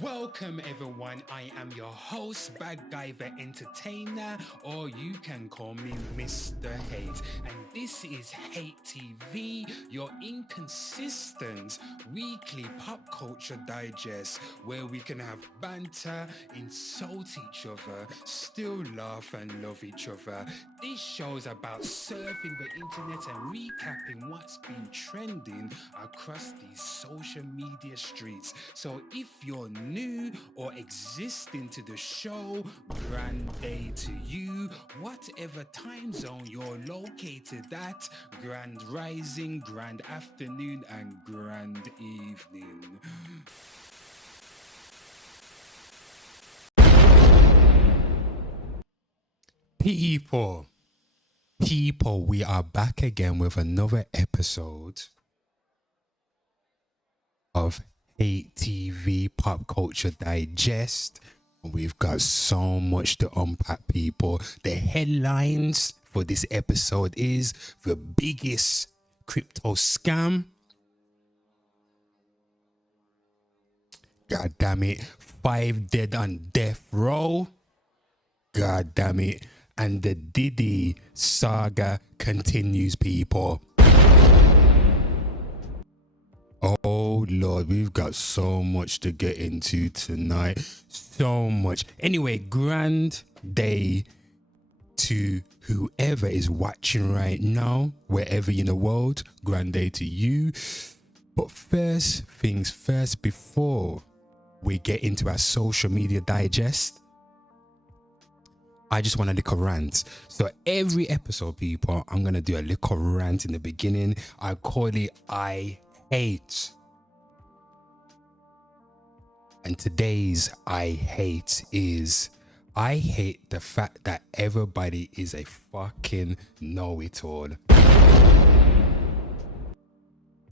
Welcome everyone, I am your host, Bad Guy the Entertainer, or you can call me Mr. Hate. And this is Hate TV, your inconsistent weekly pop culture digest, where we can have banter, insult each other, still laugh and love each other. This show's about surfing the internet and recapping what's been trending across these social media streets. So if you're new or existing to the show, grand day to you. Whatever time zone you're located at, grand rising, grand afternoon, and grand evening. People, we are back again with another episode of Hate TV Pop Culture Digest. We've got so much to unpack, people. The headlines for this episode is the biggest crypto scam. God damn it. 5 dead on death row. God damn it. And the Diddy saga continues, people. Oh Lord, we've got so much to get into tonight. So much. Anyway, grand day to whoever is watching right now, wherever in the world. Grand day to you. But first things first, before we get into our social media digest, I just want a little rant. So every episode, people, I'm going to do a little rant in the beginning. I call it I hate. And today's I hate is I hate the fact that everybody is a fucking know-it-all.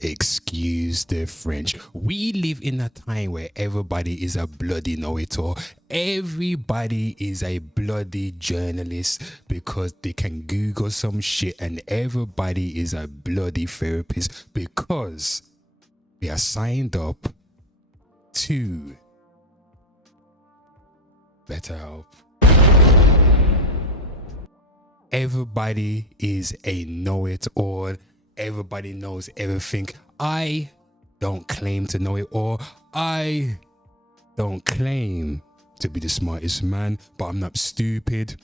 Excuse the French. We live in a time where everybody is a bloody know-it-all. Everybody is a bloody journalist because they can Google some shit, and everybody is a bloody therapist because they are signed up to BetterHelp. Everybody is a know-it-all. Everybody knows everything. I don't claim to know it all. I don't claim to be the smartest man, but I'm not stupid.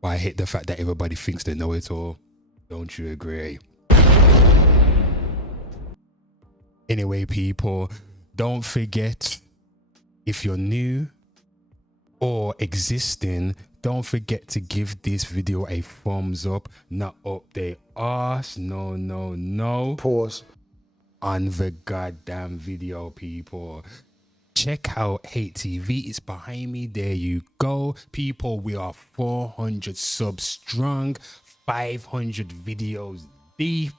But I hate the fact that everybody thinks they know it all. Don't you agree? Anyway, people, don't forget, if you're new or existing, don't forget to give this video a thumbs up, not up their arse. No. Pause. On the goddamn video, people. Check out Hate TV. It's behind me. There you go. People, we are 400 subs strong, 500 videos deep.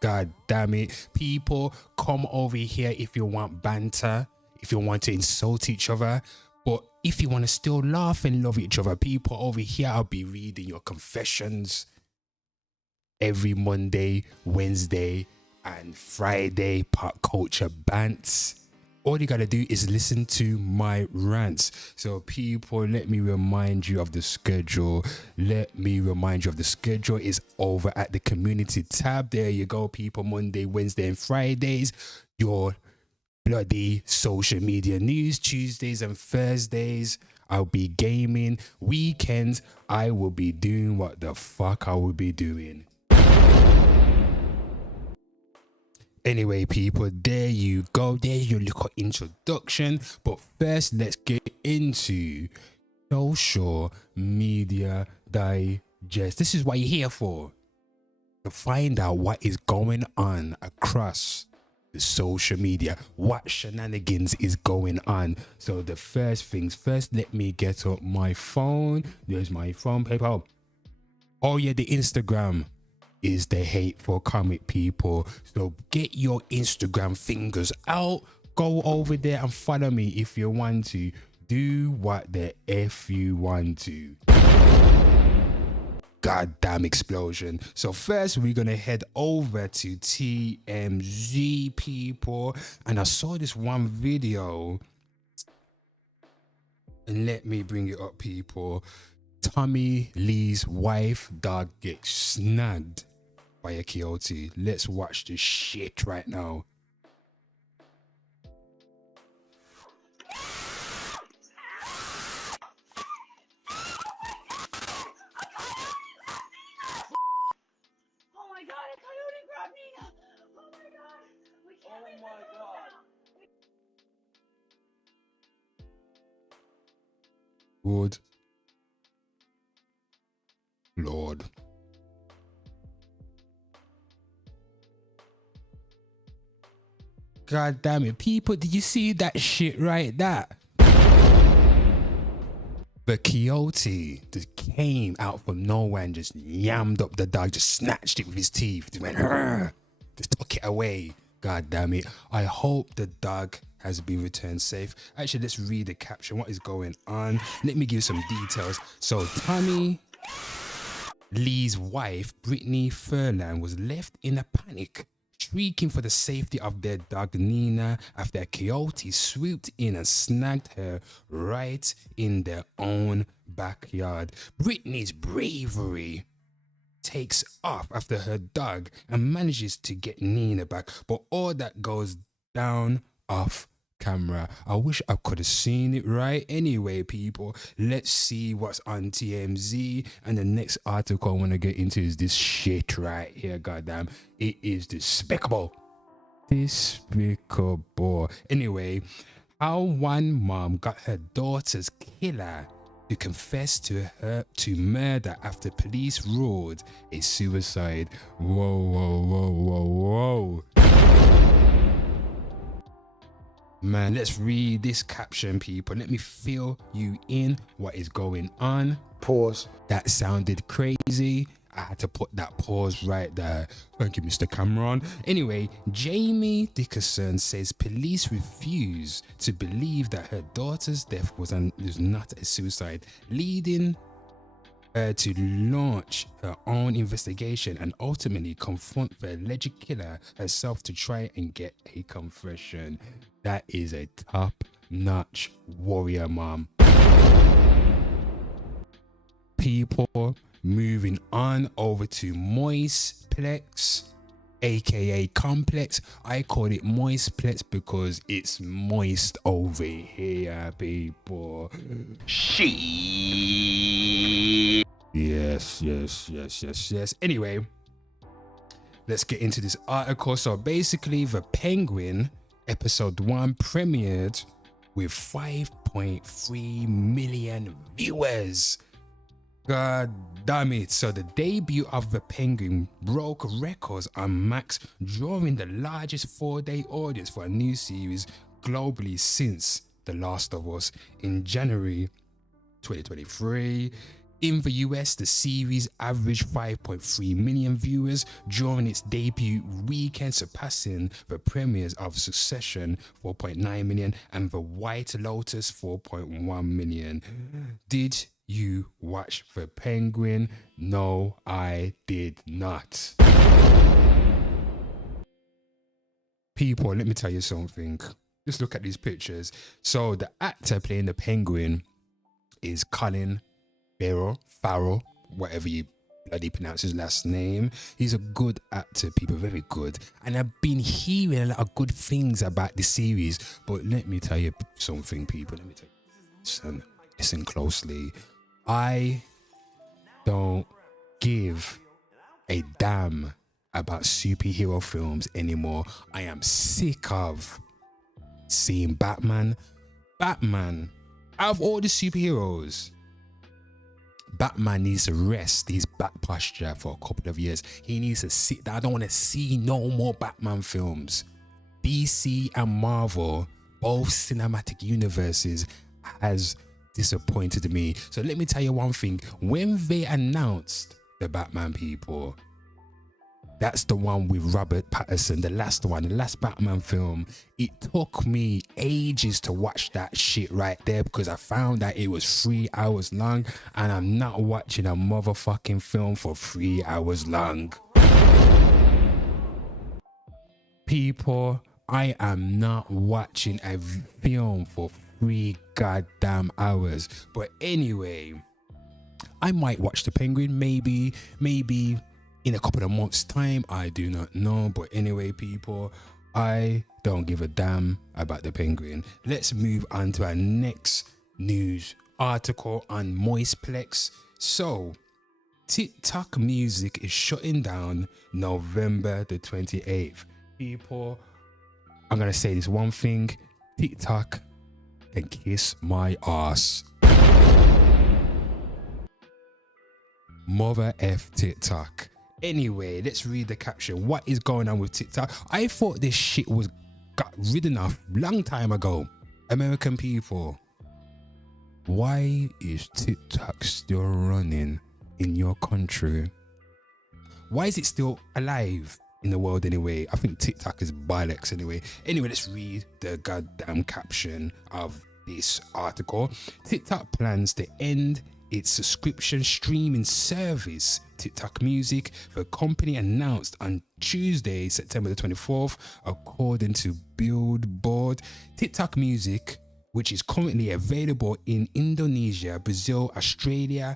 God damn it. People, come over here if you want banter, if you want to insult each other. But if you want to still laugh and love each other, people, over here, I'll be reading your confessions every Monday, Wednesday, and Friday. Pop culture bants. All you got to do is listen to my rants. So, people, let me remind you of the schedule. Is over at the community tab. There you go, people. Monday, Wednesday, and Fridays. Your bloody social media news. Tuesdays and Thursdays, I'll be gaming. Weekends, I will be doing what the fuck I will be doing. Anyway, people, there you go. There's your little introduction. But first, let's get into social media digest. This is what you're here for. To find out what is going on across the social media, what shenanigans is going on. So the first things first, let me get up my phone. There's my phone, paper. Oh yeah, the Instagram is the Hateful Comic, people. So get your Instagram fingers out, go over there and follow me if you want to. Do what the F you want to. goddamn explosion. So first we're gonna head over to TMZ, people, and I saw this one video, and let me bring it up, people. Tommy Lee's wife dog gets snagged by a coyote. Let's watch this shit right now. Good Lord. God damn it, people, did you see that shit right there? The coyote just came out from nowhere and just yammed up the dog, just snatched it with his teeth, just went, "Arr!" Just took it away. God damn it. I hope the dog has been returned safe. Actually, let's read the caption. What is going on? Let me give some details. So Tommy Lee's wife, Brittany Furlan, was left in a panic, shrieking for the safety of their dog Nina after a coyote swooped in and snagged her right in their own backyard. Brittany's bravery takes off after her dog and manages to get Nina back, but all that goes down off camera. I wish I could have seen it. Right, anyway, people, let's see what's on TMZ. And the next article I want to get into is this shit right here. Goddamn, it is despicable. Anyway, how one mom got her daughter's killer to confess to murder after police ruled a suicide. Whoa. Man, let's read this caption, people. Let me fill you in what is going on. Pause. That sounded crazy. I had to put that pause right there. Thank you, Mr. Cameron. Anyway, Jamie Dickerson says police refuse to believe that her daughter's death was not a suicide, leading her to launch her own investigation and ultimately confront the alleged killer herself to try and get a confession. That is a top-notch warrior, mom. People, moving on over to Moistplex, aka Complex. I call it Moistplex because it's moist over here, people. She. Yes. Anyway, let's get into this article. So basically, The Penguin episode 1 premiered with 5.3 million viewers. God damn it. So the debut of The Penguin broke records on Max, drawing the largest 4-day audience for a new series globally since The Last of Us in January 2023. In the US, the series averaged 5.3 million viewers during its debut weekend, surpassing the premieres of Succession 4.9 million and The White Lotus 4.1 million. Did you watch The Penguin? No, I did not. People, let me tell you something. Just look at these pictures. So the actor playing the Penguin is Colin Farrell, whatever you bloody pronounce his last name. He's a good actor, people, very good. And I've been hearing a lot of good things about the series. But let me tell you something, people. Let me tell you. Listen closely. I don't give a damn about superhero films anymore. I am sick of seeing Batman. Out of all the superheroes, Batman needs to rest his back posture for a couple of years. He needs to sit down. I don't want to see no more Batman films. DC and Marvel, both cinematic universes, has disappointed me. So let me tell you one thing. When they announced the Batman, people, That's the one with Robert Pattinson, the last one, the last Batman film. It took me ages to watch that shit right there because I found that it was 3 hours long, and I'm not watching a motherfucking film for 3 hours long. People, I am not watching a film for 3 goddamn hours. But anyway, I might watch The Penguin, maybe in a couple of months' time. I do not know. But anyway, people, I don't give a damn about The Penguin. Let's move on to our next news article on Moistplex. So, TikTok Music is shutting down November the 28th. People, I'm going to say this one thing. TikTok can kiss my ass. Mother F TikTok. Anyway, let's read the caption. What is going on with TikTok? I thought this shit was got rid of long time ago. American people, why is TikTok still running in your country? Why is it still alive in the world anyway? I think TikTok is bollocks anyway. Anyway, let's read the goddamn caption of this article. TikTok plans to end its subscription streaming service, TikTok Music. The company announced on Tuesday, September the 24th, according to Billboard. TikTok Music, which is currently available in Indonesia, Brazil, Australia,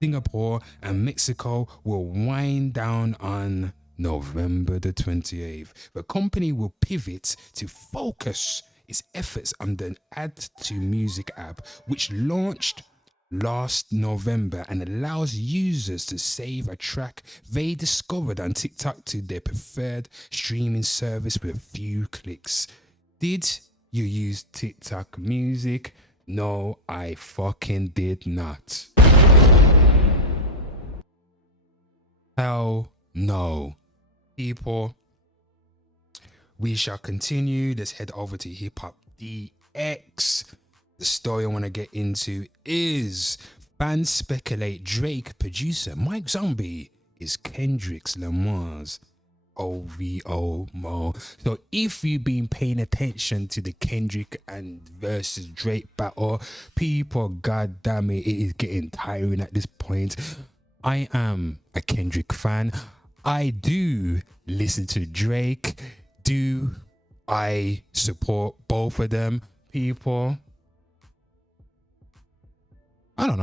Singapore, and Mexico, will wind down on November the 28th. The company will pivot to focus its efforts on the Add to Music app, which launched last November and allows users to save a track they discovered on TikTok to their preferred streaming service with a few clicks. Did you use TikTok Music? No, I fucking did not. Hell no. People, we shall continue. Let's head over to Hip Hop DX. The story I want to get into is fans speculate Drake producer Mike Zombie is Kendrick Lamar's OVO Mo. So if you've been paying attention to the Kendrick and versus Drake battle, people, god damn it, it is getting tiring at this point. I am a Kendrick fan. I do listen to Drake. Do I support both of them? People, I don't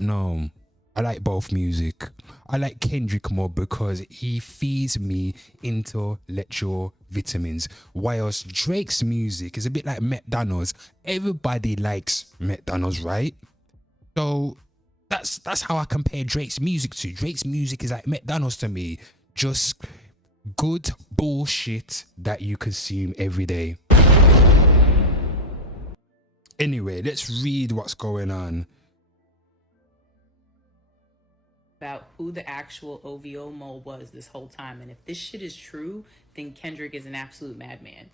know. I like both music. I like Kendrick more because he feeds me intellectual vitamins, whilst Drake's music is a bit like McDonald's. Everybody likes McDonald's, right? So that's how I compare Drake's music to. Drake's music is like McDonald's to me. Just good bullshit that you consume every day. Anyway, let's read what's going on. About who the actual OVO mole was this whole time. And if this shit is true, then Kendrick is an absolute madman.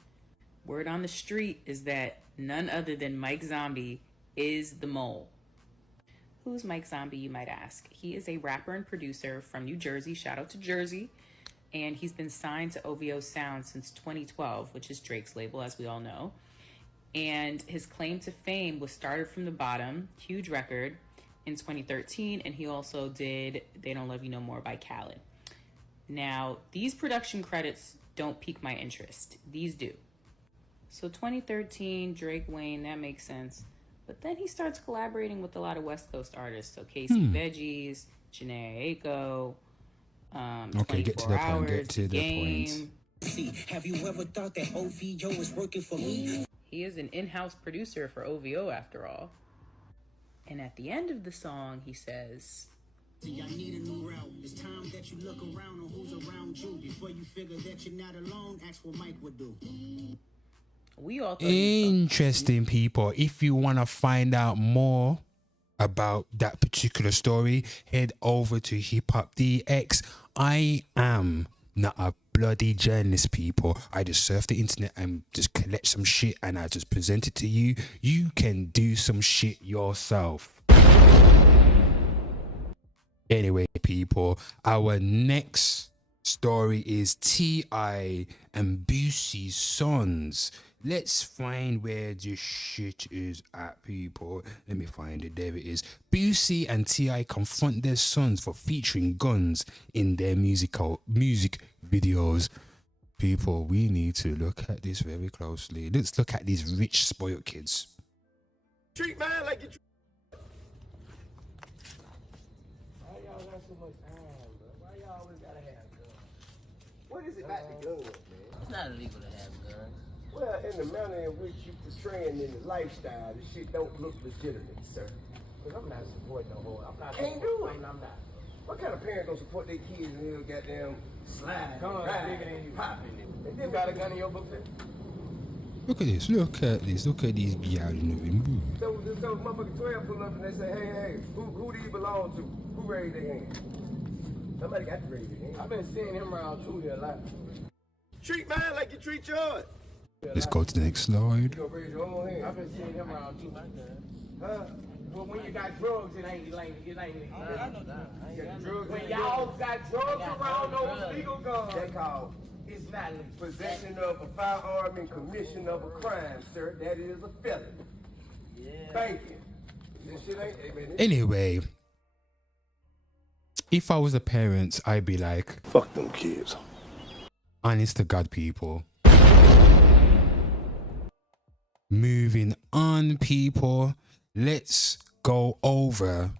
Word on the street is that none other than Mike Zombie is the mole. Who's Mike Zombie, you might ask? He is a rapper and producer from New Jersey. Shout out to Jersey. And he's been signed to OVO Sound since 2012, which is Drake's label, as we all know. And his claim to fame was Started From the Bottom, huge record, in 2013. And he also did They Don't Love You No More by Khaled. Now, these production credits don't pique my interest. These do. So 2013, Drake, Wayne, that makes sense. But then he starts collaborating with a lot of West Coast artists. So Casey Veggies, Jhené Aiko, Okay, get to the point. Get to the Game. point. Have you ever thought that OVO is working for me? He is an in-house producer for OVO after all. And at the end of the song, he says, See, I need a new route. It's time that you look around on who's around you. Before you figure that you're not alone, ask what Mike would do. we all thought Interesting, people. If you want to find out more about that particular story, head over to Hip Hop DX. I am not a bloody journalist, people. I just surf the internet and just collect some shit and I just present it to you. You can do some shit yourself. Anyway, people, our next Story is T.I. and Boosie's sons. Let's find where this shit is at, people. Let me find it. There it is. Boosie and T.I. confront their sons for featuring guns in their music videos. People, we need to look at this very closely. Let's look at these rich, spoiled kids. Treat man like you treat. Why y'all got so much time, bro? Why y'all always gotta have guns? What is it about the guns, man? It's not illegal to have guns. Well, in the manner in which you portraying in the lifestyle, this shit don't look legitimate, sir. Cause I'm not supporting no whole. I'm not. Can't do it. I'm not. What kind of parent don't support their kids and they'll goddamn slide, Guns ride, bigger than you. popping it? And You then got a gun in your book, then? Look at this. Look at this. Look at these guys moving. so motherfucking 12 pull up and they say, hey, who do you belong to? Who raised their hand? Somebody got to raise their hand. I've been seeing him around too here a lot. Treat mine like you treat yours. Let's go to the next slide. You gonna raise your own hand? I've been seeing him around too, my gun. Huh? But when you got drugs, it ain't illegal. You got the drugs When in y'all your- got drugs around those legal guns, That called it's not legal. possession of a firearm and commission of a crime, sir. That is a felony. Yeah. Thank you. This shit ain't. Hey, man, this Anyway, if I was a parent, I'd be like, fuck them kids. honest to God, people. Moving on, people. Let's go over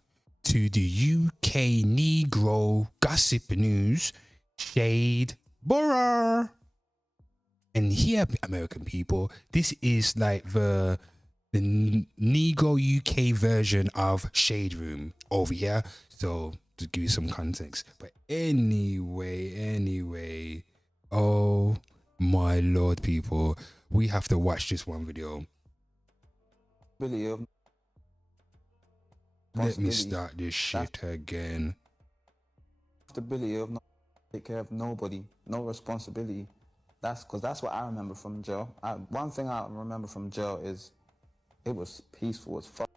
to the UK Negro gossip news. Shade Borough. And here, American people, this is like the Negro UK version of Shade Room over here. So to give you some context. But anyway, oh my Lord, people, we have to watch this one video. Let me start this shit again. Responsibility of not take care of nobody, no responsibility. That's what I remember from jail. One thing I remember from jail is it was peaceful as fuck.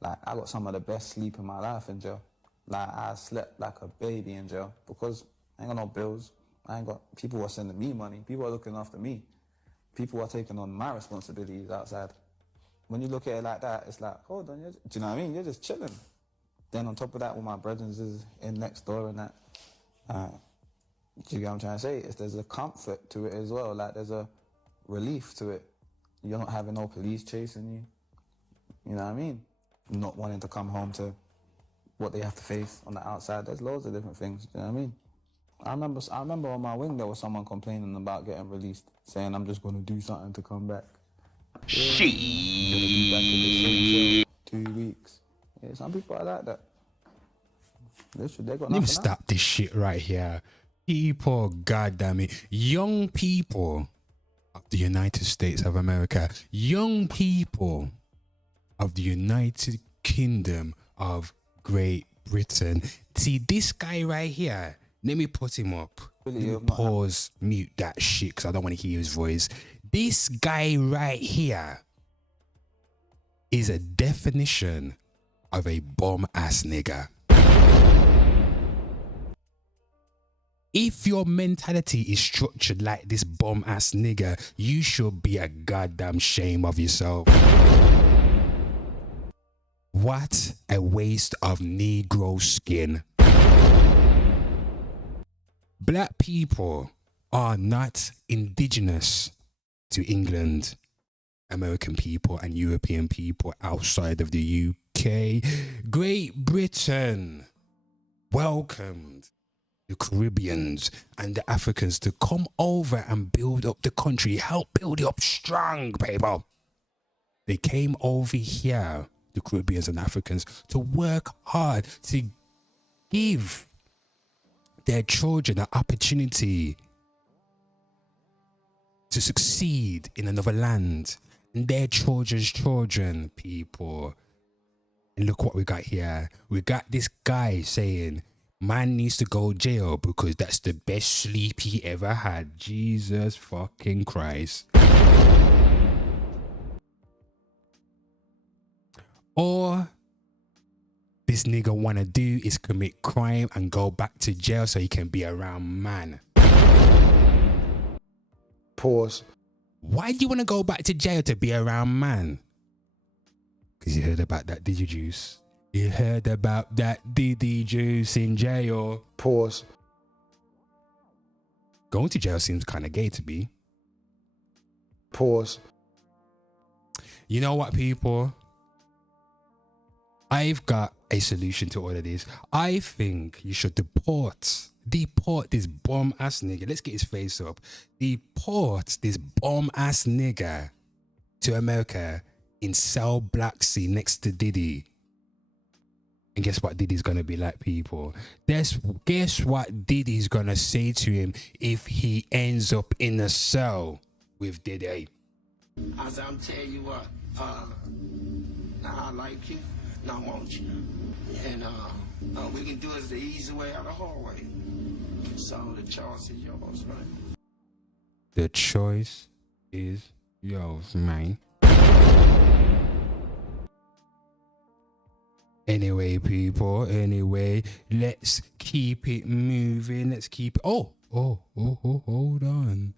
Like, I got some of the best sleep in my life in jail. Like, I slept like a baby in jail because I ain't got no bills. People were sending me money. People are looking after me. People are taking on my responsibilities outside. When you look at it like that, it's like, hold on, do you know what I mean? You're just chilling. Then on top of that, all my brethren is in next door and that. Do you get what I'm trying to say? There's a comfort to it as well. Like, there's a relief to it. You're not having no police chasing you. You know what I mean? Not wanting to come home to what they have to face on the outside. There's loads of different things. You know what I mean? I remember on my wing there was someone complaining about getting released, saying I'm just going to do something to come back. Shit. Gonna be back in the same cell 2 weeks. Yeah, some people are like that. They got Let me nothing stop this shit right here. People, goddamn it. Young people of the United States of America. Young people of the United Kingdom of Great Britain. See, this guy right here. Let me put him up. Let me pause, mute that shit because I don't want to hear his voice. This guy right here is a definition of a bomb-ass nigga. If your mentality is structured like this bomb-ass nigga, you should be a goddamn shame of yourself. What a waste of Negro skin. Black people are not indigenous to England, American people and European people outside of the UK. Great Britain welcomed the Caribbeans and the Africans to come over and build up the country, help build it up strong, people. They came over here, the Caribbeans and Africans, to work hard, to give their children an opportunity to succeed in another land. And their children's children, people. And look what we got here. We got this guy saying, man needs to go jail because that's the best sleep he ever had. Jesus fucking Christ. Or the this nigga want to do is commit crime and go back to jail so he can be around man. Pause. Why do you want to go back to jail to be around man? Because you heard about that Diddy juice. You heard about that Diddy juice in jail. Pause. Going to jail seems kind of gay to be. Pause. You know what, people? I've got a solution to all of this. I think you should deport this bum ass nigga. Let's get his face up. Deport this bum ass nigga to America in Cell Black Sea next to Diddy. And guess what Diddy's gonna be like, people? Guess what Diddy's gonna say to him if he ends up in a cell with Diddy? I said, I'm telling you what, I like you, and I want you. And we can do it the easy way or the hard way. So the choice is yours, right? The choice is yours, man. Anyway, people, let's keep it moving. Let's keep... hold on.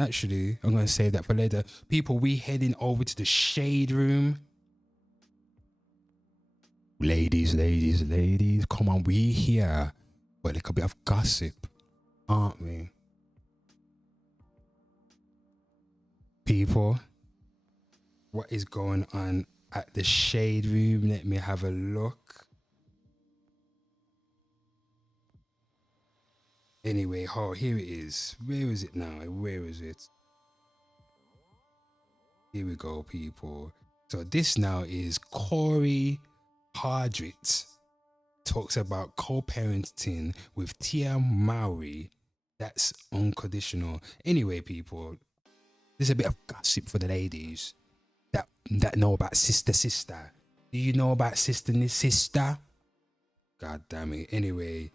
Actually, I'm going to save that for later. People, we heading over to the shade room. Ladies, come on, we here. But a little bit of gossip, aren't we? People, what is going on at the shade room? Let me have a look. Anyway, here it is. Where is it now? Where is it? Here we go, people. So this now is Corey Hardrit talks about co-parenting with Tia Mowry. That's unconditional. Anyway, people, there's a bit of gossip for the ladies that know about sister. Do you know about sister? God damn it. Anyway,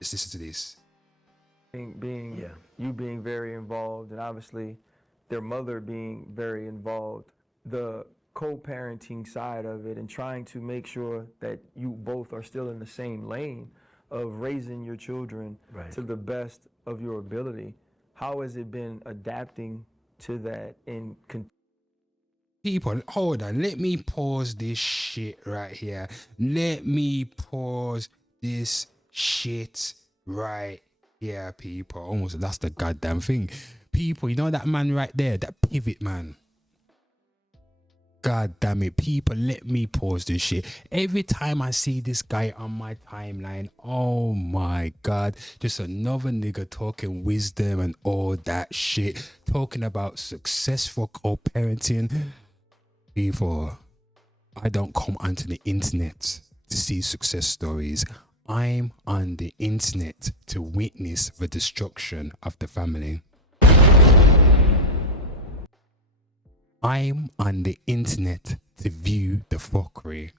let's listen to this. You being very involved, and obviously their mother being very involved, the co-parenting side of it, and trying to make sure that you both are still in the same lane of raising your children to the best of your ability. How has it been adapting to that? And people, hold on, let me pause this shit right here. Yeah, people, almost lost the goddamn thing. People, you know that man right there, that pivot man. God damn it, people, let me pause this shit. Every time I see this guy on my timeline, oh my God, just another nigga talking wisdom and all that shit, talking about successful co-parenting. People, I don't come onto the internet to see success stories. I'm on the internet to witness the destruction of the family. I'm on the internet to view the fuckery.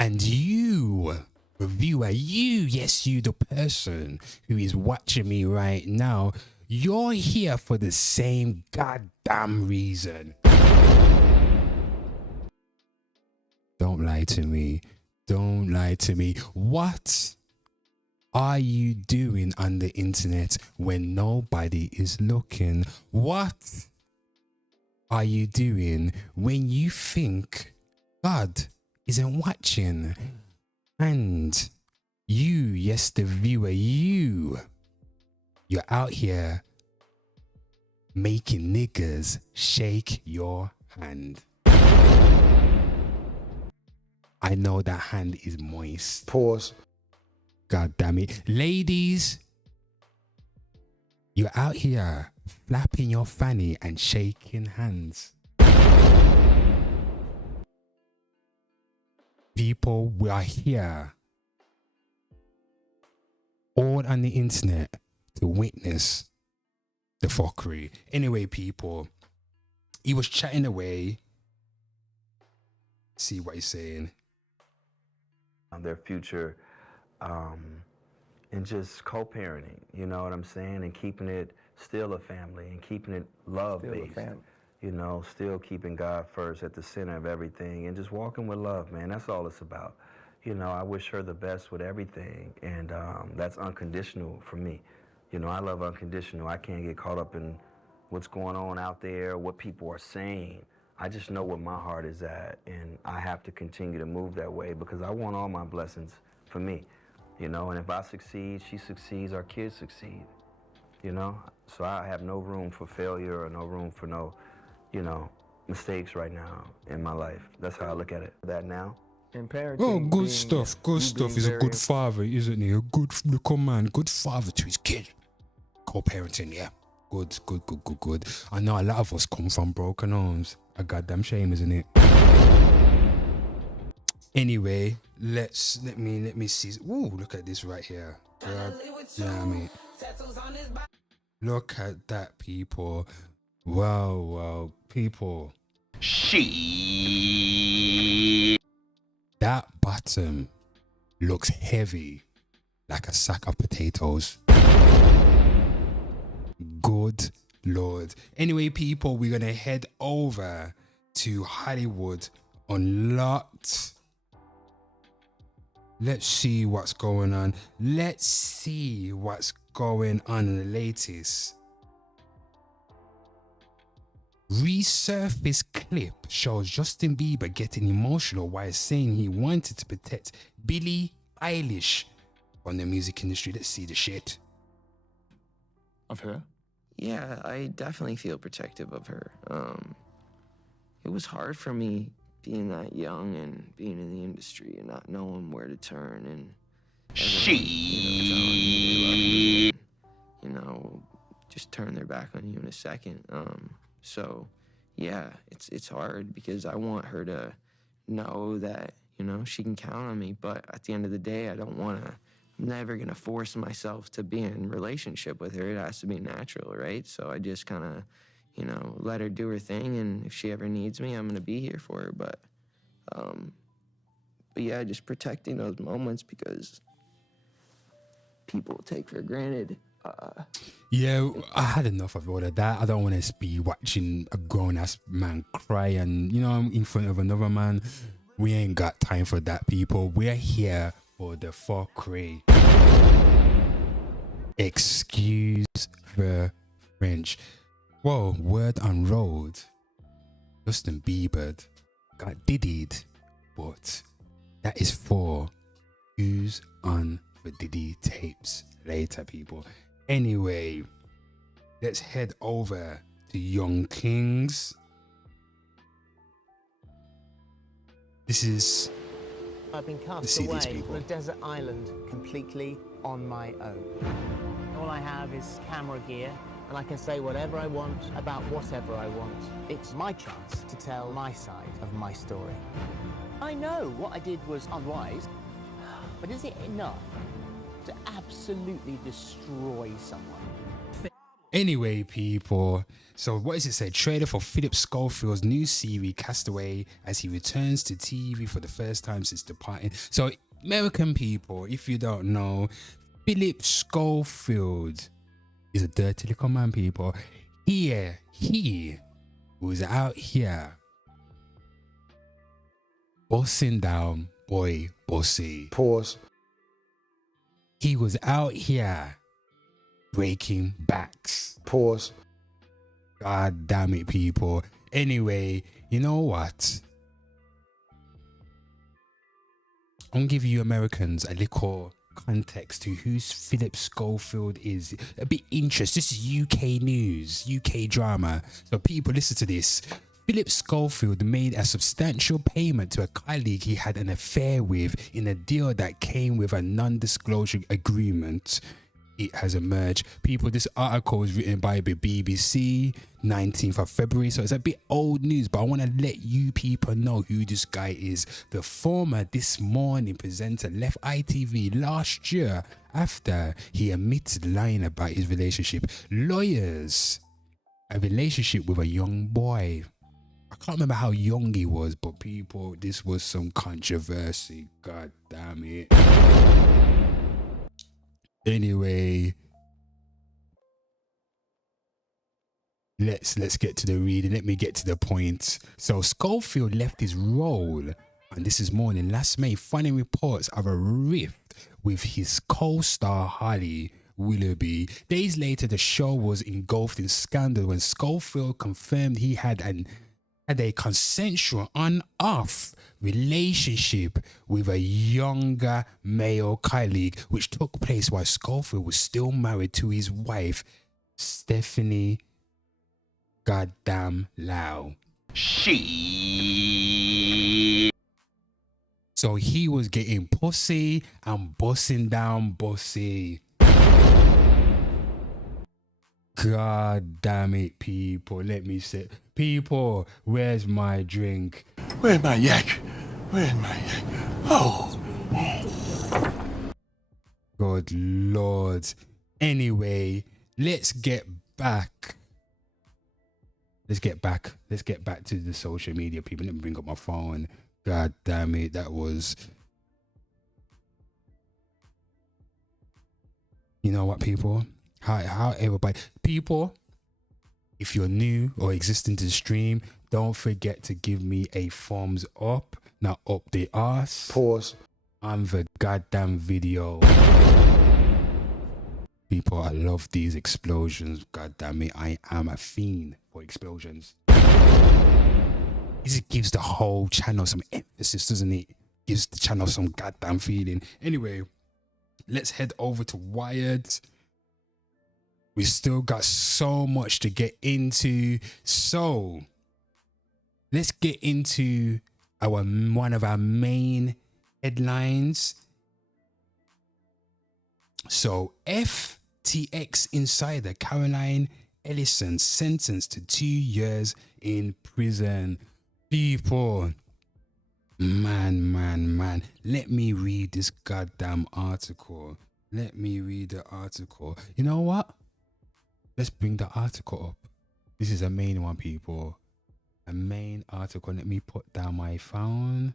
And you, reviewer, yes, you, the person who is watching me right now, you're here for the same goddamn reason. Don't lie to me. Don't lie to me. What are you doing on the internet when nobody is looking? What are you doing when you think God isn't watching? And you, yes, the viewer, you're out here making niggas shake your hand. I know that hand is moist. Pause. God damn it. Ladies, you're out here flapping your fanny and shaking hands. People, we are here all on the internet to witness the fuckery. Anyway, people, he was chatting away. See what he's saying. Their future, and just co-parenting, you know what I'm saying, and keeping it still a family and keeping it love-based. you know, still keeping God first at the center of everything and just walking with love, man. That's all it's about. You know, I wish her the best with everything, and that's unconditional for me. You know, I love unconditional. I can't get caught up in what's going on out there, what people are saying. I just know where my heart is at, and I have to continue to move that way because I want all my blessings for me, you know, and if I succeed, she succeeds, our kids succeed, you know? So I have no room for failure or no room for no, you know, mistakes right now in my life. That's how I look at it. That now. In parenting, Oh, good being- stuff. Good you stuff. being He's a very good father, isn't he? A good man, good father to his kid. Co-parenting, yeah. Good. I know a lot of us come from broken homes. A goddamn shame, isn't it? Anyway, let me see. Ooh, look at this right here. God damn it. Look at that, people. Wow, people. That bottom looks heavy, like a sack of potatoes. Good Lord. Anyway, people, we're gonna head over to Hollywood Unlocked. Let's see what's going on. Let's see what's going on in the latest. Resurfaced clip shows Justin Bieber getting emotional while saying he wanted to protect Billie Eilish from the music industry. Let's see the shit. Of her? Yeah, I definitely feel protective of her. It was hard for me being that young and being in the industry and not knowing where to turn and just turn their back on you in a second. So yeah, it's hard because I want her to know that, you know, she can count on me, but at the end of the day, I'm never gonna force myself to be in a relationship with her. It has to be natural, right? So I just kind of, you know, let her do her thing, and if she ever needs me, I'm gonna be here for her. But yeah, just protecting those moments because people take for granted. Yeah, I had enough of all of that. I don't want to be watching a grown-ass man cry and, you know, I'm in front of another man. We ain't got time for that, people. We're here for the fuckery. Excuse the French. Whoa, word on road. Justin Bieber got Diddy'd, but that is for who's on the Diddy tapes later, people. Anyway, let's head over to Young Kings. I've been cast see these away people. on a desert island completely on my own. All I have is camera gear, and I can say whatever I want about whatever I want. It's my chance to tell my side of my story. I know what I did was unwise, but is it enough to absolutely destroy someone? Anyway, people, so what does it say? Trailer for Philip Schofield's new series Castaway as he returns to TV for the first time since departing. So, American people, if you don't know, Philip Schofield is a dirty little man, people. He was out here bossing down boy bossy. Pause. He was out here breaking backs. Pause. God damn it, people. Anyway, you know what? I'm gonna give you Americans a little context to who Philip Schofield is. A bit interest. This is UK news, UK drama. So people, listen to this. Philip Schofield made a substantial payment to a colleague he had an affair with in a deal that came with a non-disclosure agreement. It has emerged. People, this article is written by the BBC, 19th of February, so it's a bit old news, but I want to let you people know who this guy is. The former This Morning presenter left ITV last year after he admitted lying about his relationship. Lawyers, a relationship with a young boy. I can't remember how young he was, but people, this was some controversy. God damn it. Anyway, let's get to the reading. Let me get to the point. So Schofield left his role on This Is Morning last May, finding reports of a rift with his co-star Holly Willoughby. Days later, the show was engulfed in scandal when Schofield confirmed he had a consensual on-off relationship with a younger male colleague, which took place while Schofield was still married to his wife, Stephanie Goddamn Lau. So he was getting pussy and busting down pussy. God damn it, people. Let me say, people, where's my drink? Where's my yak? Where's my yak? Oh. Good Lord. Anyway, let's get back. Let's get back to the social media, people. Let me bring up my phone. God damn it, that was... You know what, people? How everybody... People, if you're new or existing to the stream, don't forget to give me a thumbs up. Now up the arse. Pause. On the goddamn video. People, I love these explosions. God damn it, I am a fiend for explosions. It gives the whole channel some emphasis, doesn't it? Gives the channel some goddamn feeling. Anyway, let's head over to Wired. We still got so much to get into. So let's get into one of our main headlines. So FTX insider Caroline Ellison sentenced to 2 years in prison. People, man, let me read this goddamn article. Let me read the article. You know what? Let's bring the article up. This is a main one, people. A main article. Let me put down my phone.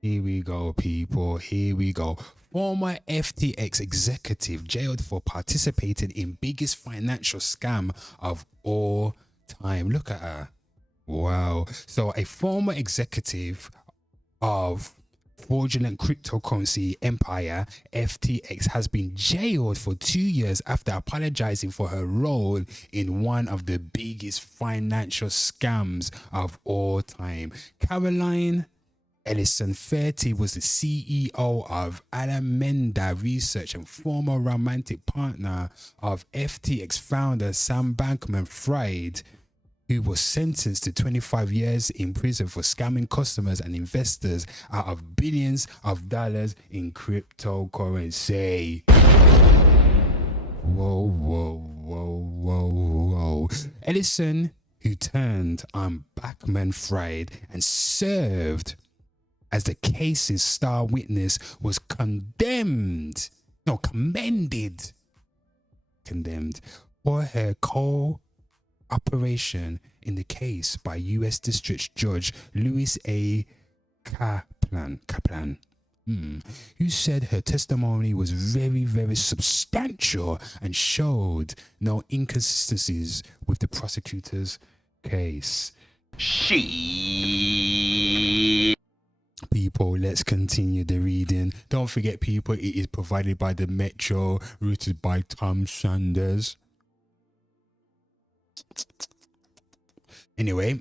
Here we go, people. Here we go. Former FTX executive jailed for participating in biggest financial scam of all time. Look at her. Wow. So a former executive of fraudulent cryptocurrency empire FTX has been jailed for 2 years after apologizing for her role in one of the biggest financial scams of all time. Caroline Ellison, 30, was the CEO of Alameda Research and former romantic partner of FTX founder Sam Bankman-Fried, who was sentenced to 25 years in prison for scamming customers and investors out of billions of dollars in cryptocurrency. Whoa. Ellison, who turned on Bankman-Fried and served as the case's star witness, was commended for her cooperation in the case by U.S. District Judge Louis A. Kaplan, who said her testimony was very, very substantial and showed no inconsistencies with the prosecutor's case. People, let's continue the reading. Don't forget, people, it is provided by the Metro, routed by Tom Sanders. Anyway,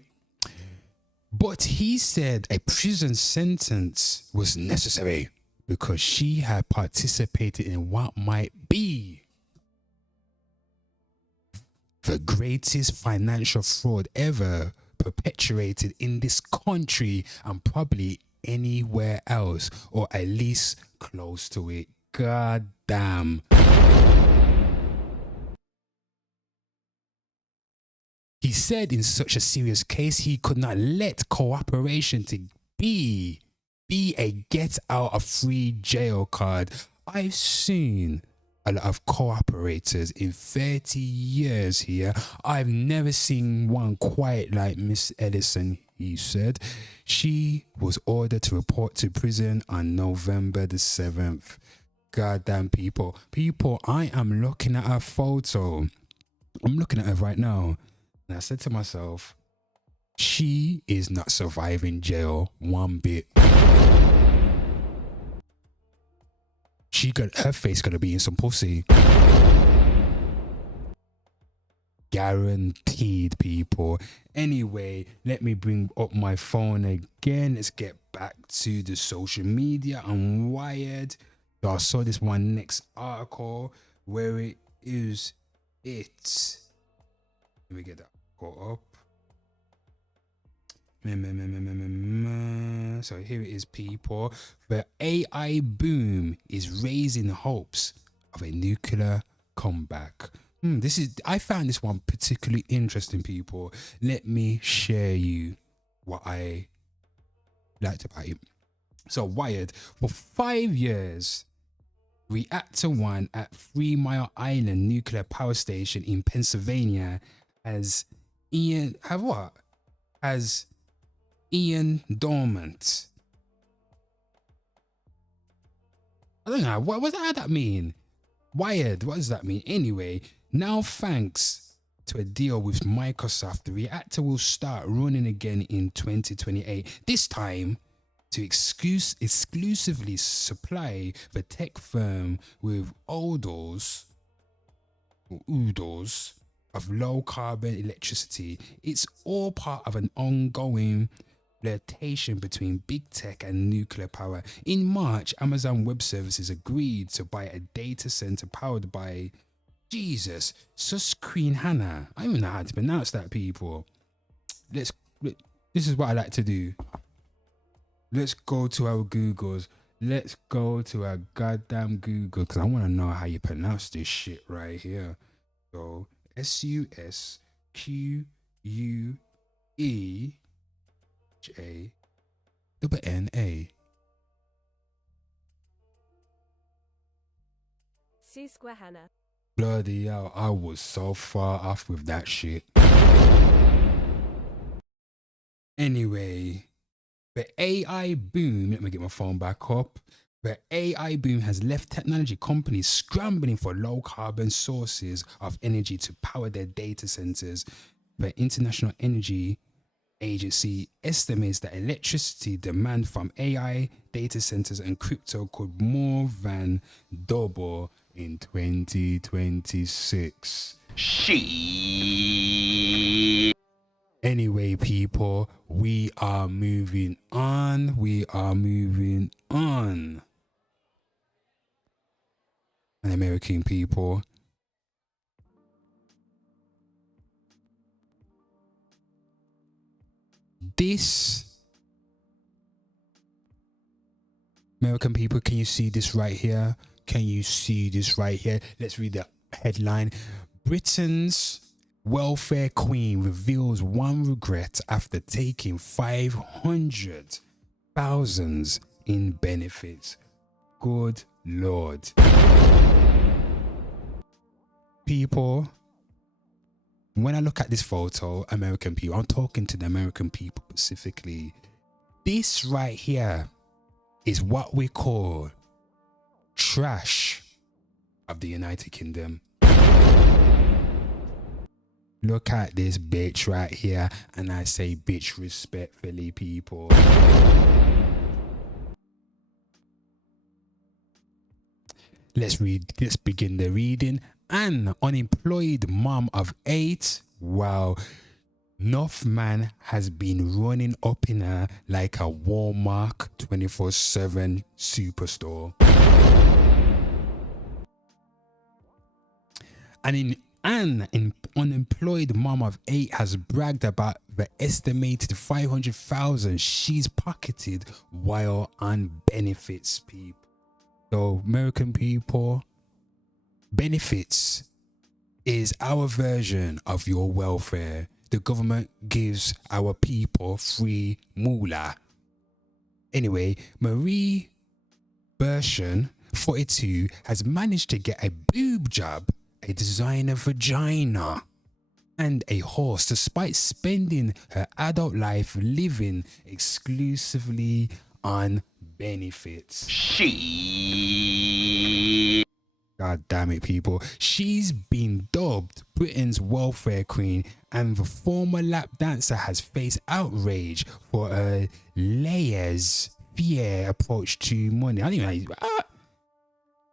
but he said a prison sentence was necessary because she had participated in what might be the greatest financial fraud ever perpetuated in this country and probably anywhere else, or at least close to it. God damn. He said in such a serious case, he could not let cooperation to be a get out of free jail card. I've seen a lot of cooperators in 30 years here. I've never seen one quite like Miss Ellison, he said. She was ordered to report to prison on November the 7th. Goddamn, people. People, I am looking at her photo. I'm looking at her right now. And I said to myself, she is not surviving jail one bit. Her face gonna be in some pussy. Guaranteed, people. Anyway, let me bring up my phone again. Let's get back to the social media. I'm Wired. So I saw this one next article where it is. Let me get that article up. So here it is, people. The AI boom is raising hopes of a nuclear comeback. I found this one particularly interesting, people. Let me share you what I liked about it. So Wired, for 5 years, Reactor 1 at 3 Mile Island Nuclear Power Station in Pennsylvania has Ian dormant. I don't know. What does that mean? Wired, what does that mean? Anyway, now thanks to a deal with Microsoft, the reactor will start running again in 2028. This time to exclusively supply the tech firm with oodles of low carbon electricity. It's all part of an ongoing flirtation between big tech and nuclear power. In March, Amazon Web Services agreed to buy a data center powered by Susquehanna. I don't even know how to pronounce that, people. This is what I like to do. Let's go to our Googles. Let's go to our goddamn Google, because I want to know how you pronounce this shit right here. So Susquehanna. Susquehanna. Bloody hell, I was so far off with that shit. Anyway, the AI boom, let me get my phone back up. The AI boom has left technology companies scrambling for low carbon sources of energy to power their data centers. The International Energy Agency estimates that electricity demand from AI data centers and crypto could more than double in 2026. Anyway, people, we are moving on. And American people, American people, can you see this right here? Let's read the headline. Britain's welfare queen reveals one regret after taking 500,000 in benefits. Good Lord. People, when I look at this photo, American people, I'm talking to the American people specifically. This right here is what we call trash of the United Kingdom. Look at this bitch right here, and I say bitch respectfully, people. Let's begin the reading. An unemployed mom of 8. Wow. Northman has been running up in her like a Walmart 24/7 superstore. An unemployed mom of 8 has bragged about the estimated 500,000 she's pocketed while on benefits, people. So, American people, benefits is our version of your welfare. The government gives our people free moolah. Anyway, Marie Bershon, 42, has managed to get a boob job, a designer vagina, and a horse despite spending her adult life living exclusively on benefits. God damn it, people. She's been dubbed Britain's welfare queen, and the former lap dancer has faced outrage for a laissez-faire approach to money. I don't even know.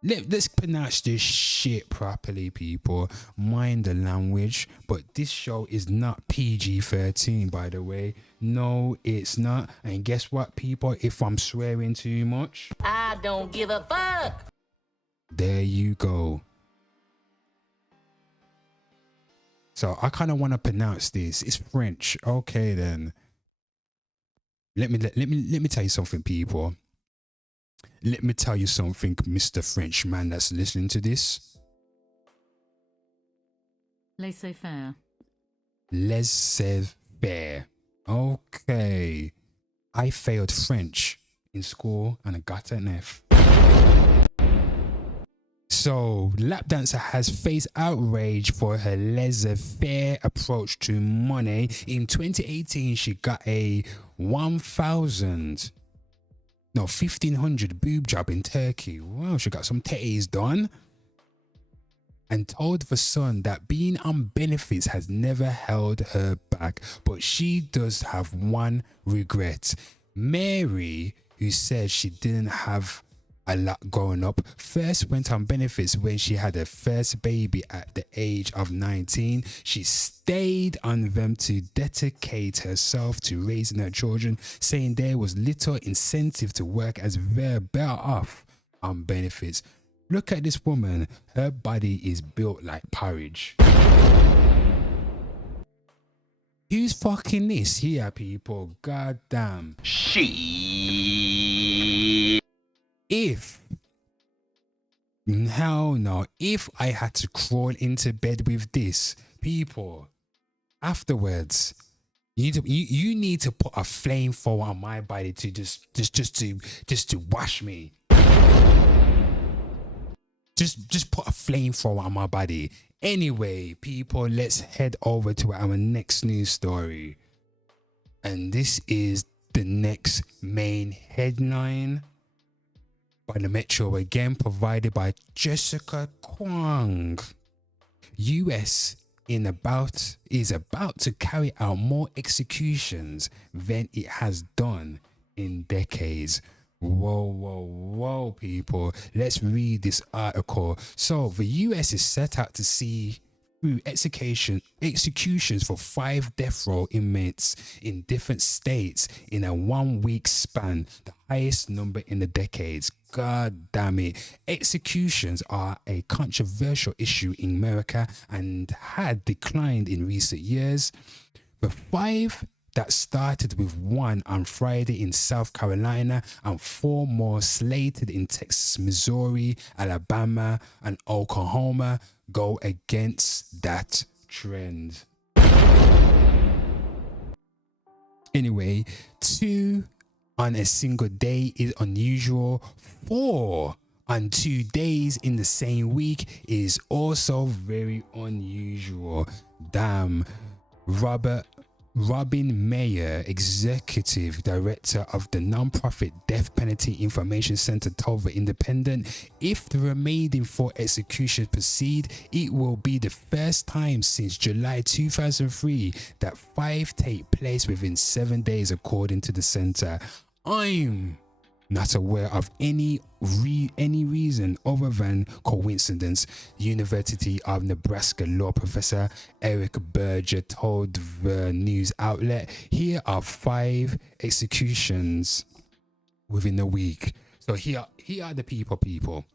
Let's pronounce this shit properly, people. Mind the language. But this show is not PG-13, by the way. No, it's not. And guess what, people? If I'm swearing too much, I don't give a fuck. there you go. So I kind of want to pronounce this. It's French. Okay, then. Let me tell you something, people. Let me tell you something, Mr. Frenchman that's listening to this. Laissez-faire. Laissez-faire. Okay. I failed French in school and I got an F. So, lap dancer has faced outrage for her laissez-faire approach to money. In 2018, she got a 1,500 boob job in Turkey. Wow, she got some titties done. And told the Sun that being on benefits has never held her back. But she does have one regret. Mary, who said she didn't have a lot growing up, first went on benefits when she had her first baby at the age of 19. She stayed on them to dedicate herself to raising her children, saying there was little incentive to work as they're better off on benefits. Look at this woman. Her body is built like porridge. Who's fucking this here, people? God damn. Hell no, if I had to crawl into bed with this, people, afterwards, you need to put a flamethrower on my body to just to wash me. Just put a flamethrower on my body. Anyway, people, let's head over to our next news story. And this is the next main headline by the Metro, again provided by Jessica Kwang. US is about to carry out more executions than it has done in decades. Whoa, people. Let's read this article. So, the US is set out to see through executions for 5 death row inmates in different states in a 1-week span, the highest number in the decades. God damn it. Executions are a controversial issue in America and had declined in recent years. The 5 that started with 1 on Friday in South Carolina and 4 more slated in Texas, Missouri, Alabama, and Oklahoma go against that trend. Anyway, 2 on a single day is unusual. 4 on 2 days in the same week is also very unusual. Damn. Robin Mayer, executive director of the nonprofit Death Penalty Information Center, told The Independent, if the remaining 4 executions proceed, it will be the first time since July 2003 that 5 take place within 7 days, according to the center. I'm not aware of any reason other than coincidence. University of Nebraska law professor Eric Berger told the news outlet, here are 5 executions within a week. So here are the people.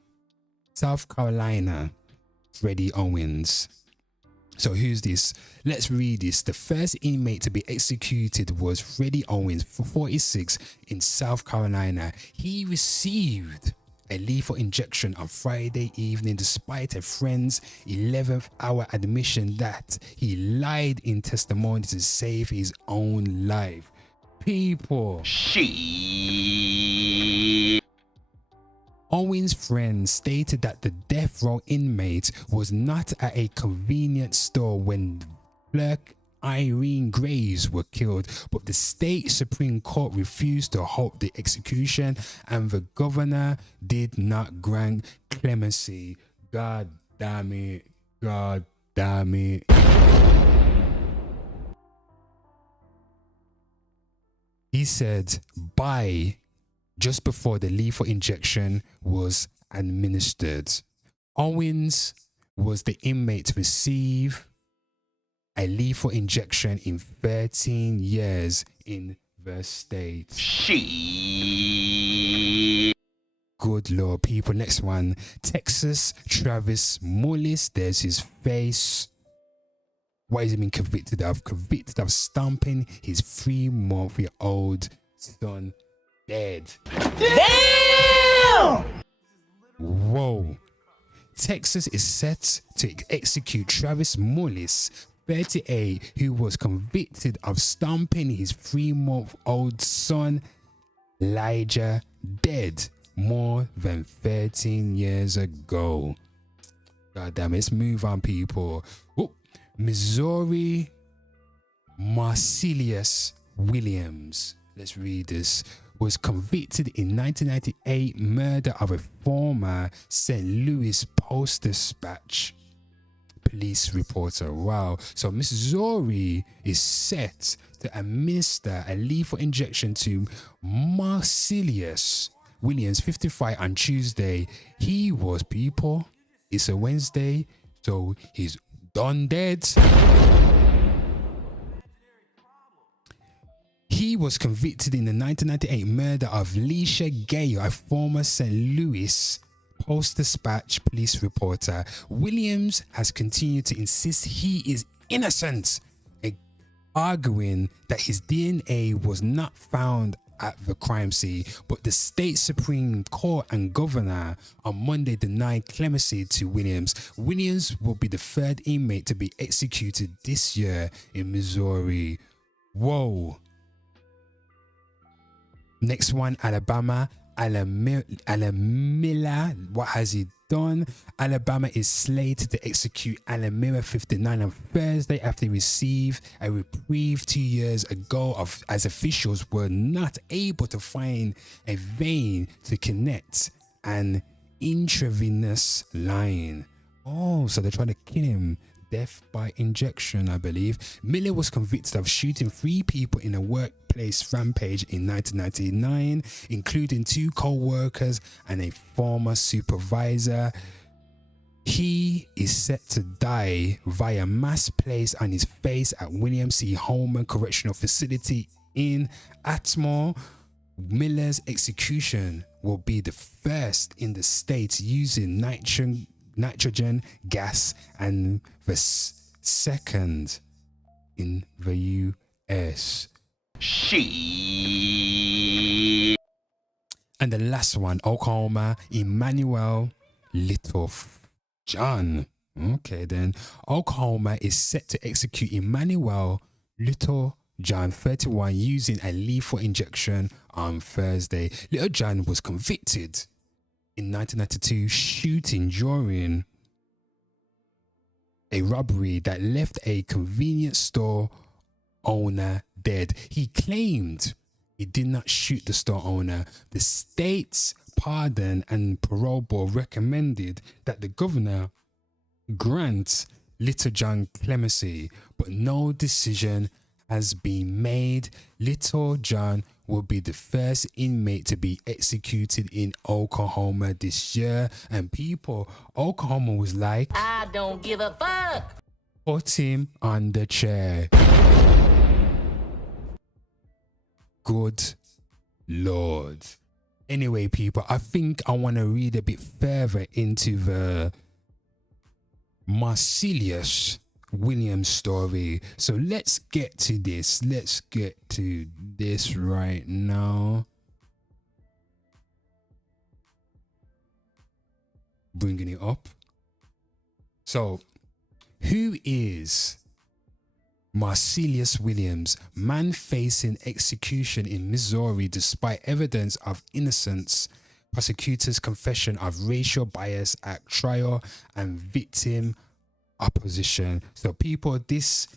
South Carolina, Freddie Owens. So who's this? Let's read this. The first inmate to be executed was Freddie Owens, 46, in South Carolina. He received a lethal injection on Friday evening despite a friend's 11th hour admission that he lied in testimony to save his own life. People. Owen's friend stated that the death row inmate was not at a convenience store when clerk Irene Graves were killed, but the state Supreme Court refused to halt the execution and the governor did not grant clemency. God damn it. God damn it. He said just before the lethal injection was administered. Owens was the inmate to receive a lethal injection in 13 years in the state. Good Lord, people. Next one. Texas Travis Mullis. There's his face. What has he been convicted of? Convicted of stomping his 3-month-old son dead. Damn! Whoa. Texas is set to execute Travis Mullis, 38, who was convicted of stomping his 3-month-old son Elijah dead more than 13 years ago. God damn it. Let's move on, people. Oh, Missouri Marcellus Williams, let's read this, was convicted in 1998 murder of a former St. Louis Post-Dispatch police reporter. Wow. So Missouri is set to administer a lethal injection to Marcellus Williams, 55, on Tuesday. He was, people, it's a Wednesday, so he's done dead. He was convicted in the 1998 murder of Leisha Gayo, a former St. Louis Post-Dispatch police reporter. Williams has continued to insist he is innocent, arguing that his DNA was not found at the crime scene, but the state Supreme Court and governor on Monday denied clemency to Williams. Williams will be the third inmate to be executed this year in Missouri. Whoa. Next one, Alabama. Alamilla, what has he done? Alabama is slated to execute Alamilla 59 on Thursday after he received a reprieve 2 years ago as officials were not able to find a vein to connect an intravenous line. Oh, so they're trying to kill him. Death by injection, I believe. Miller was convicted of shooting 3 people in a workplace rampage in 1999, including 2 co-workers and a former supervisor. He is set to die via mass place on his face at William C. Holman Correctional Facility in Atmore. Miller's execution will be the first in the state using nitrogen gas and the second in the US. And the last one, Oklahoma, Emmanuel Little John. Okay, then Oklahoma is set to execute Emmanuel Little John, 31, using a lethal injection on Thursday. Little John was convicted in 1992 shooting during a robbery that left a convenience store owner dead. He claimed he did not shoot the store owner. The state's pardon and parole board recommended that the governor grant Little John clemency, but no decision has been made. Little John will be the first inmate to be executed in Oklahoma this year. And people, Oklahoma was like, I don't give a fuck. Put him on the chair. Good Lord. Anyway, people, I think I want to read a bit further into the Marcellus Williams story. So let's get to this. Let's get to this right now. Bringing it up. So, who is Marcellus Williams, man facing execution in Missouri despite evidence of innocence, prosecutor's confession of racial bias at trial, and victim opposition? So people, this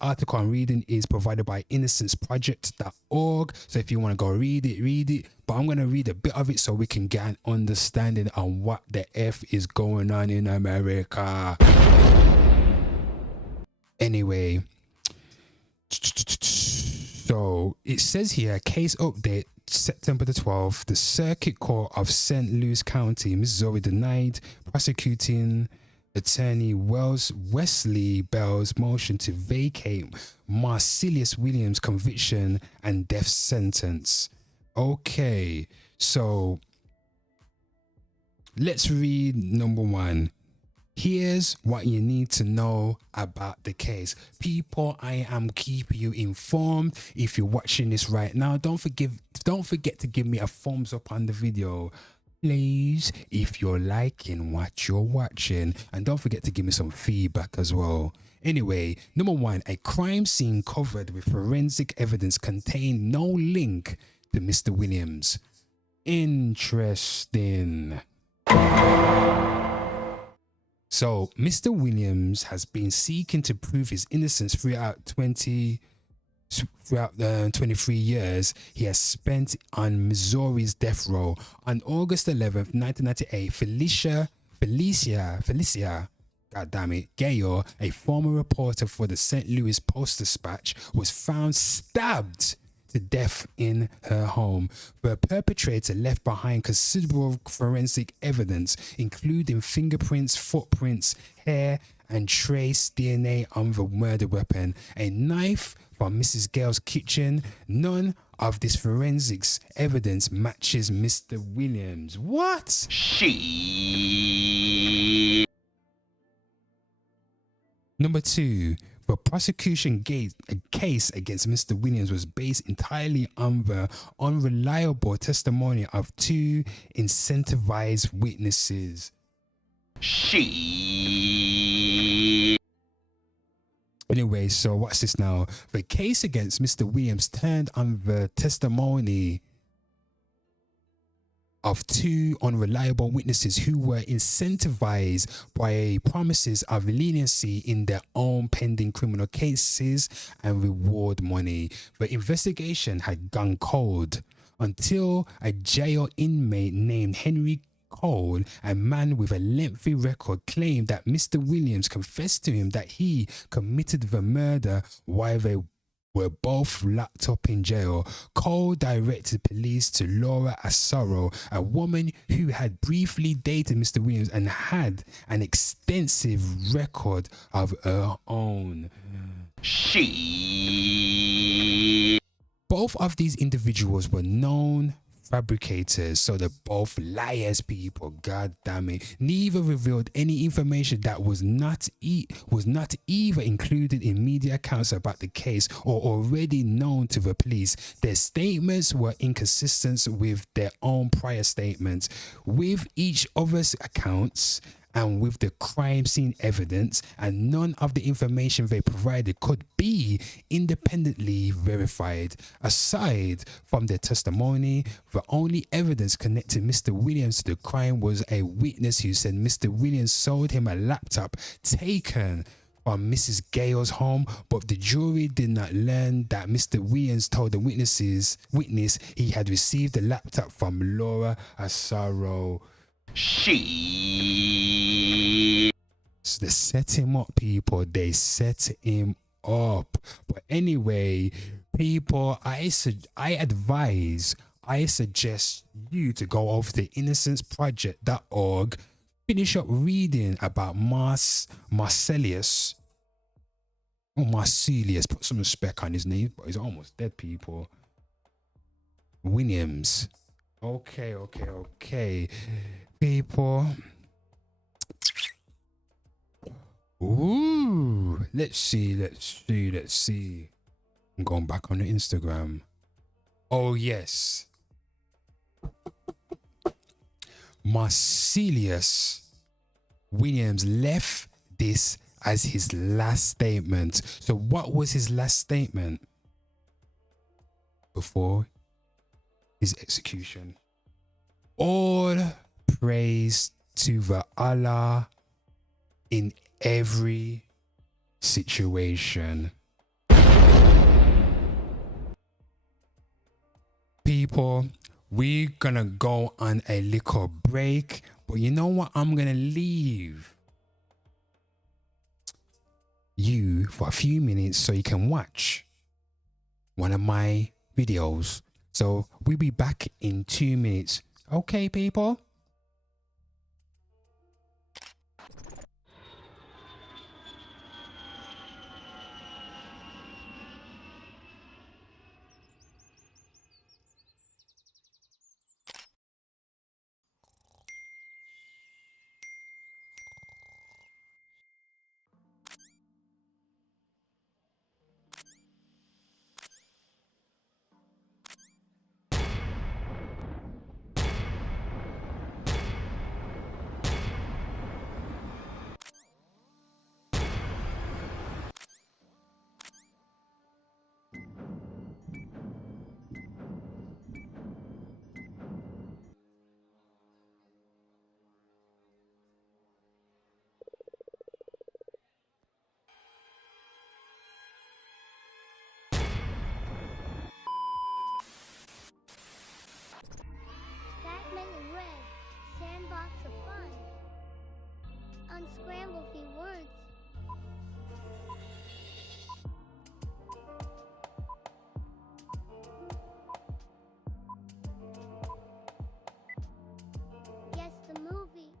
article I'm reading is provided by innocenceproject.org. So if you want to go read it. but I'm going to read a bit of it so we can get an understanding on what the F is going on in America. Anyway, so it says here, case update, September the 12th, the Circuit Court of St. Louis County, Missouri denied prosecuting attorney Wesley Bell's motion to vacate Marcellus Williams' conviction and death sentence. Okay, so let's read number one. Here's what you need to know about the case. People, I am keeping you informed. If you're watching this right now, don't forget to give me a thumbs up on the video, please, if you're liking what you're watching. And don't forget to give me some feedback as well. Anyway, number one, a crime scene covered with forensic evidence contained no link to Mr. Williams. Interesting. So, Mr. Williams has been seeking to prove his innocence throughout 23 years he has spent on Missouri's death row. On August 11th, 1998, Felicia, goddammit, Gayor, a former reporter for the St. Louis Post-Dispatch, was found stabbed to death in her home. The perpetrator left behind considerable forensic evidence, including fingerprints, footprints, hair, and trace DNA on the murder weapon, a knife from Mrs. Gale's kitchen. None of this forensics evidence matches Mr. Williams. What? Number two, the prosecution case against Mr. Williams was based entirely on the unreliable testimony of two incentivized witnesses. Anyway, so what's this now? The case against Mr. Williams turned on the testimony of two unreliable witnesses who were incentivized by promises of leniency in their own pending criminal cases and reward money. The investigation had gone cold until a jail inmate named Henry Cole, a man with a lengthy record, claimed that Mr. Williams confessed to him that he committed the murder while they were both locked up in jail. Cole directed police to Laura Asaro, a woman who had briefly dated Mr. Williams and had an extensive record of her own. Both of these individuals were known fabricators, so they're both liars, people. God damn it. Neither revealed any information that was not either included in media accounts about the case or already known to the police. Their statements were inconsistent with their own prior statements, with each other's accounts, and with the crime scene evidence, and none of the information they provided could be independently verified. Aside from their testimony, the only evidence connecting Mr. Williams to the crime was a witness who said Mr. Williams sold him a laptop taken from Mrs. Gale's home, but the jury did not learn that Mr. Williams told the witness he had received the laptop from Laura Asaro. So they set him up, people. They set him up. But anyway, people, I suggest you to go over to innocenceproject.org, finish up reading about Marcellus, put some respect on his name, but he's almost dead, people. Williams. Okay. People. Ooh, let's see. I'm going back on the Instagram. Oh yes. Marcellus Williams left this as his last statement. So what was his last statement before his execution? All praise to the Allah in every situation. People, we're gonna go on a little break, but you know what? I'm gonna leave you for a few minutes so you can watch one of my videos. So we'll be back in 2 minutes. Okay, people? Batman and Red, sandbox of fun. Unscramble few words. Guess the movie.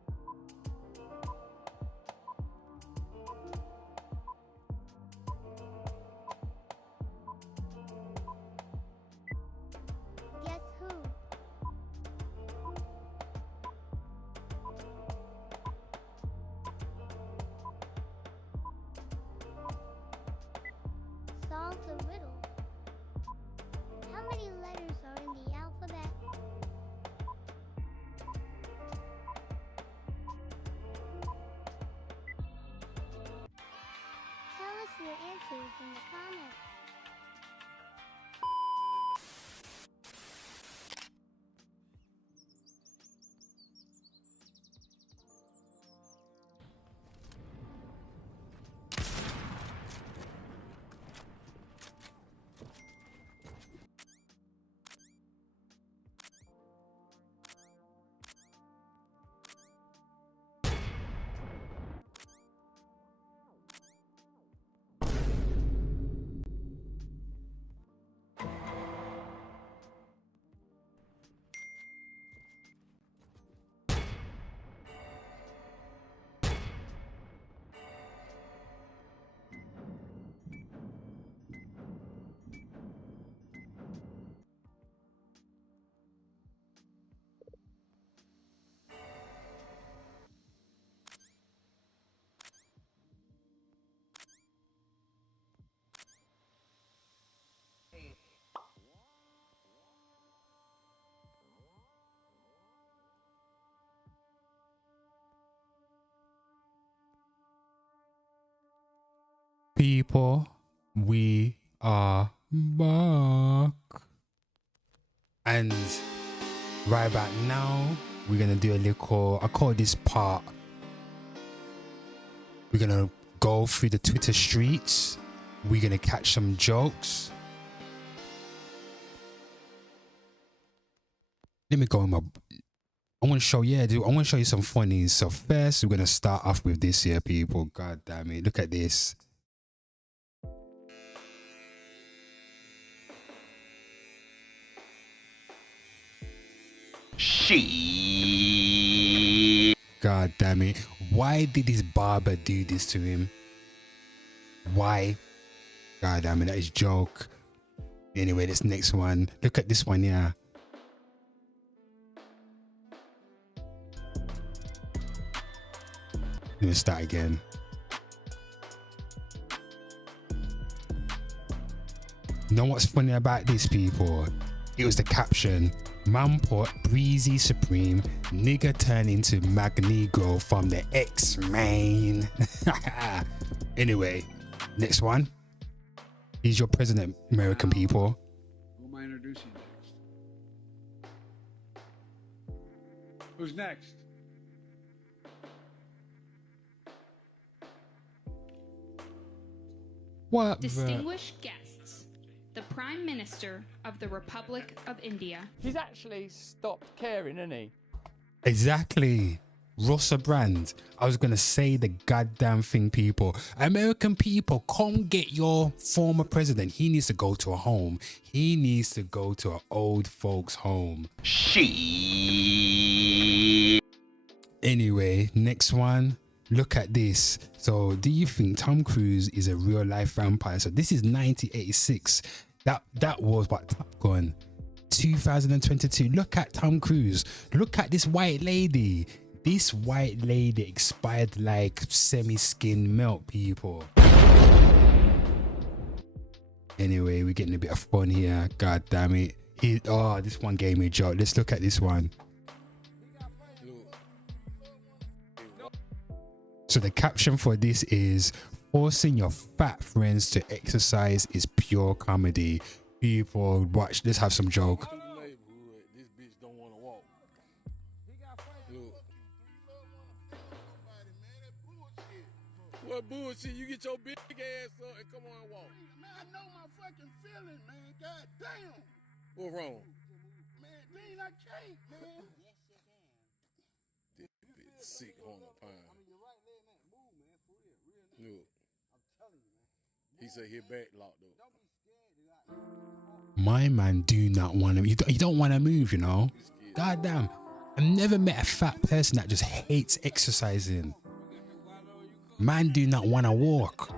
Guess who? Solve the riddle. How many letters are in the alphabet? Tell us your answers in the comments. People, we are back. And right about now, we're gonna do a little, I call this part, we're gonna go through the Twitter streets. We're gonna catch some jokes. Let me go in my, I want to show, yeah, dude, I want to show you some funnies. So first, we're gonna start off with this here, people. God damn it, look at this. God damn it. Why did this barber do this to him? Why? God damn it, that is joke. Anyway, this next one. Look at this one, yeah. Let me start again. You know what's funny about this, people? It was the caption. Man put Breezy Supreme, nigga turn into Magneto from the X-Men. Anyway, next one. He's your president, American people. Who am I introducing next? Who's next? What? Distinguished guests, the Prime Minister of the Republic of India. He's actually stopped caring, isn't he? Exactly. Russell Brand. I was gonna say the goddamn thing, people. American people, come get your former president. He needs to go to a home. He needs to go to an old folks home. Anyway, next one. Look at this. So, do you think Tom Cruise is a real life vampire? So this is 1986. That was what, Top Gun. 2022. Look at Tom Cruise. Look at this white lady. This white lady expired like semi-skinned milk, people. Anyway, we're getting a bit of fun here. God damn it. This one gave me a joke. Let's look at this one. So the caption for this is, forcing your fat friends to exercise is pure comedy. People, watch, let's have some joke. What bullshit? You get your big ass up and come on and walk. Man, I know my fucking feeling, man. God damn. What wrong? Man, Dean, I can't, man. Yes, you can. This bitch sick on the pine. I mean, your right leg, man. Move, man. For real. Real nigga. I'm telling you, man. He said his back locked up. Don't be scared. My man do not want to, you don't want to move, you know? God damn. I've never met a fat person that just hates exercising. Man do not want to walk.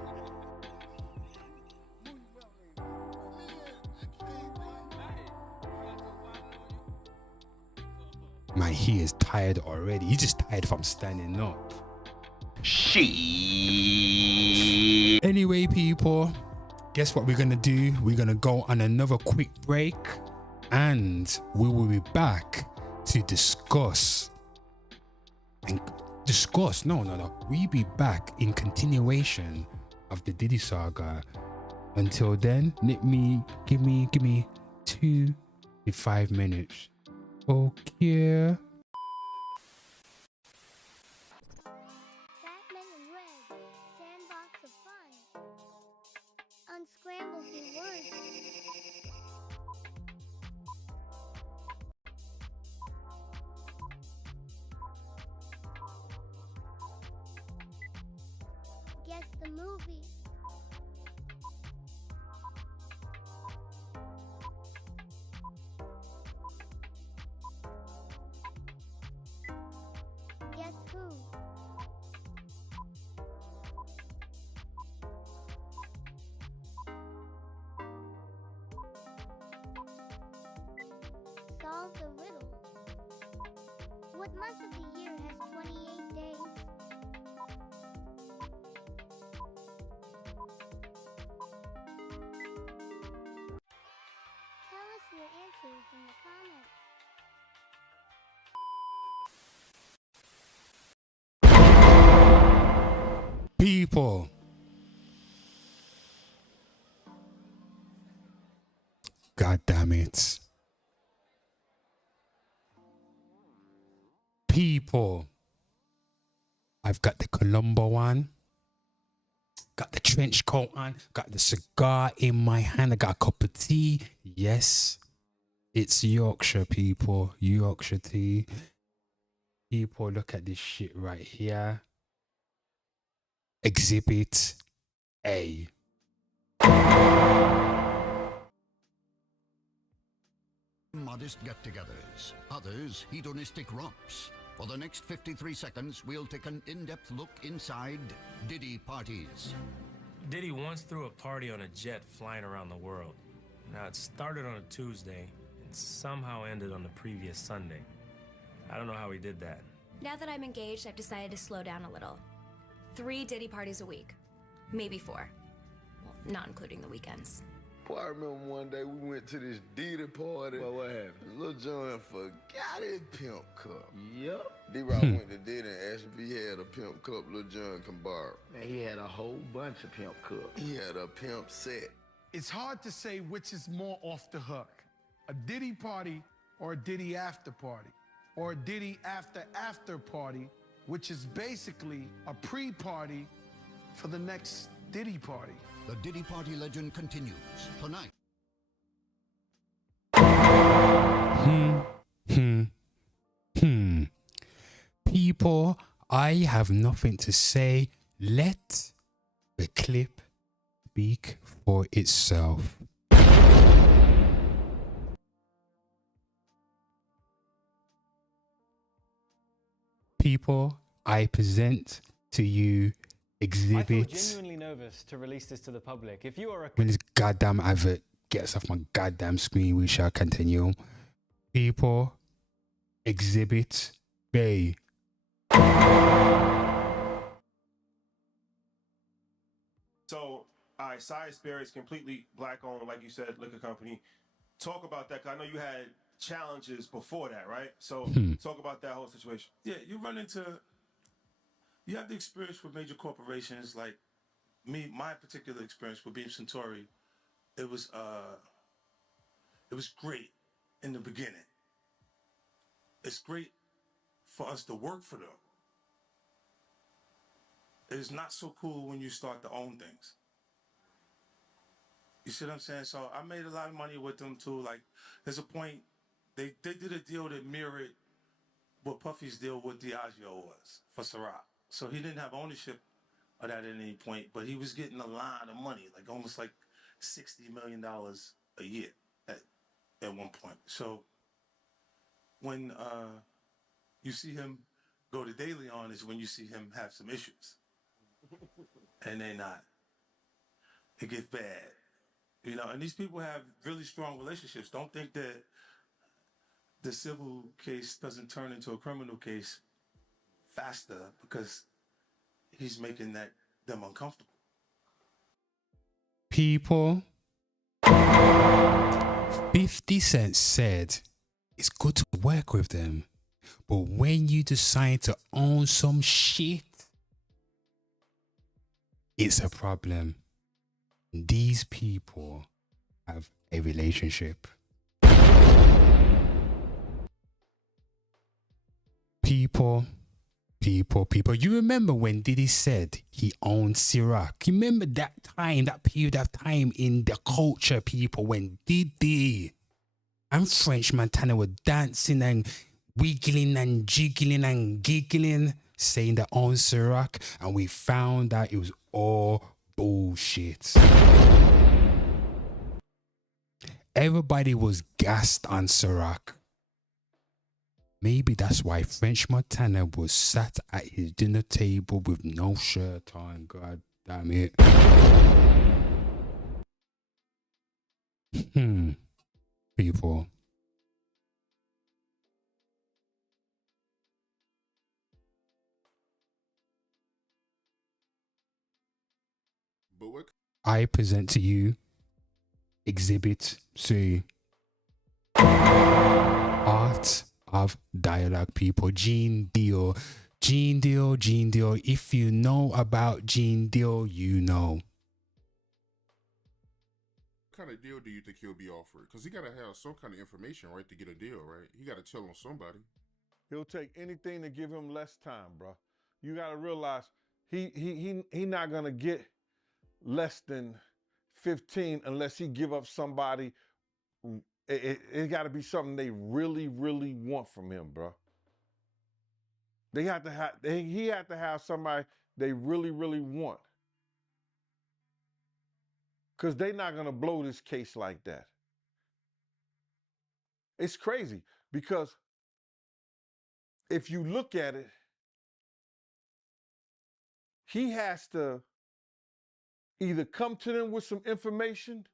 Man, he is tired already. He's just tired from standing up. Anyway, people, guess what we're gonna do? We're gonna go on another quick break, and we will be back to discuss. We'll be back in continuation of the Diddy saga. Until then, give me 2 to 5 minutes. Okay. Batman and Red, sandbox of fun. Unscramble through words. Guess the movie. Guess who? Solve the riddle. What month of the year has 28 days? Tell us your answers in the comments. People. God damn it. People. I've got the Colombo on. Got the trench coat on. Got the cigar in my hand. I got a cup of tea. Yes. It's Yorkshire, people. Yorkshire tea. People, look at this shit right here. Exhibit A. Modest get-togethers, others hedonistic romps. For the next 53 seconds, we'll take an in-depth look inside Diddy parties. Diddy once threw a party on a jet flying around the world. Now, it started on a Tuesday and somehow ended on the previous Sunday. I don't know how he did that. Now that I'm engaged, I've decided to slow down a little. 3 Diddy parties a week. Maybe 4. Well, not including the weekends. Boy, I remember one day we went to this Diddy party. Well, what happened? Lil Jon forgot his pimp cup. Yep. D-Rock went to Diddy and asked if he had a pimp cup Lil Jon can borrow. Man, he had a whole bunch of pimp cups. He had a pimp set. It's hard to say which is more off the hook, a Diddy party or a Diddy after party, or a Diddy after party, which is basically a pre-party for the next Diddy party. The Diddy party legend continues tonight. People, I have nothing to say. Let the clip speak for itself. People, I present to you I feel exhibit. genuinely nervous to release this to the public. If you are a When this goddamn advert gets off my goddamn screen, we shall continue. People, exhibit B. So, all right, Side Spirit is completely black owned, like you said, liquor company. Talk about that, 'cause I know you had challenges before that, right? So, talk about that whole situation. Yeah, you have the experience with major corporations like me. My particular experience with Beam Centauri, it was great in the beginning. It's great for us to work for them. It's not so cool when you start to own things. You see what I'm saying? So I made a lot of money with them too. Like, there's a point they did a deal that mirrored what Puffy's deal with Diageo was for Ciroc. So he didn't have ownership of that at any point, but he was getting a lot of money, like almost like $60 million a year at one point. So when you see him go to De Leon is when you see him have some issues. And it gets bad. You know, and these people have really strong relationships. Don't think that the civil case doesn't turn into a criminal case faster because he's making them uncomfortable. People, 50 Cent said it's good to work with them, but when you decide to own some shit, it's a problem. These people have a relationship. People. You remember when Diddy said he owned Ciroc? You remember that period of time in the culture, people, when Diddy and French Montana were dancing and wiggling and jiggling and giggling, saying they owned Ciroc, and we found out it was all bullshit. Everybody was gassed on Ciroc. Maybe that's why French Montana was sat at his dinner table with no shirt on. God damn it. People. I present to you Exhibit C. Art of Dialogue, people. Gene Deal. If you know about Gene Deal, you know. What kind of deal do you think he'll be offered? Because he got to have some kind of information, right, to get a deal, right? He got to tell on somebody. He'll take anything to give him less time, bro. You got to realize he not going to get less than 15 unless he give up somebody. It got to be something they really, really want from him, bro. He had to have somebody they really, really want. Because they're not going to blow this case like that. It's crazy because if you look at it, he has to either come to them with some information,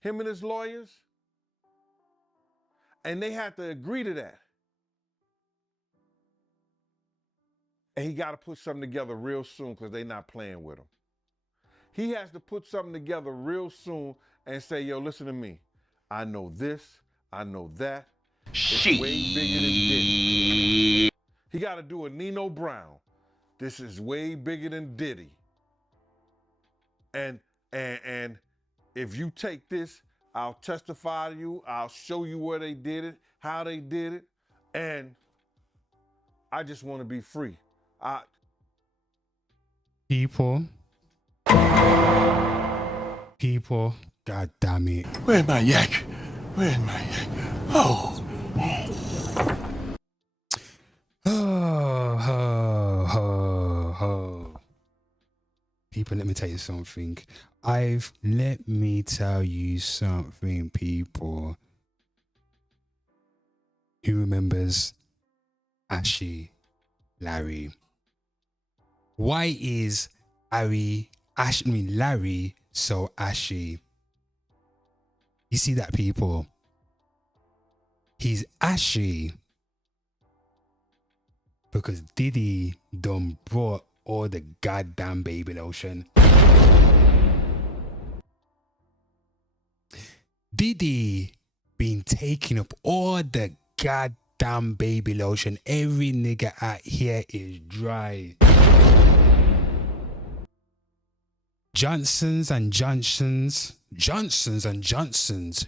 him and his lawyers, and they have to agree to that. And he got to put something together real soon because they're not playing with him. He has to put something together real soon and say, yo, listen to me. I know this, I know that. It's way bigger than Diddy. He got to do a Nino Brown. This is way bigger than Diddy. And if you take this, I'll testify to you. I'll show you where they did it, how they did it. And I just want to be free. People, God damn it. Where's my yak? Where's my yak? Oh, People, let me tell you something. Let me tell you something, people. Who remembers Ashy Larry? Why is Larry so ashy? You see that, people? He's ashy because Diddy done brought all the goddamn baby lotion. Diddy been taking up all the goddamn baby lotion. Every nigga out here is dry. Johnsons and Johnsons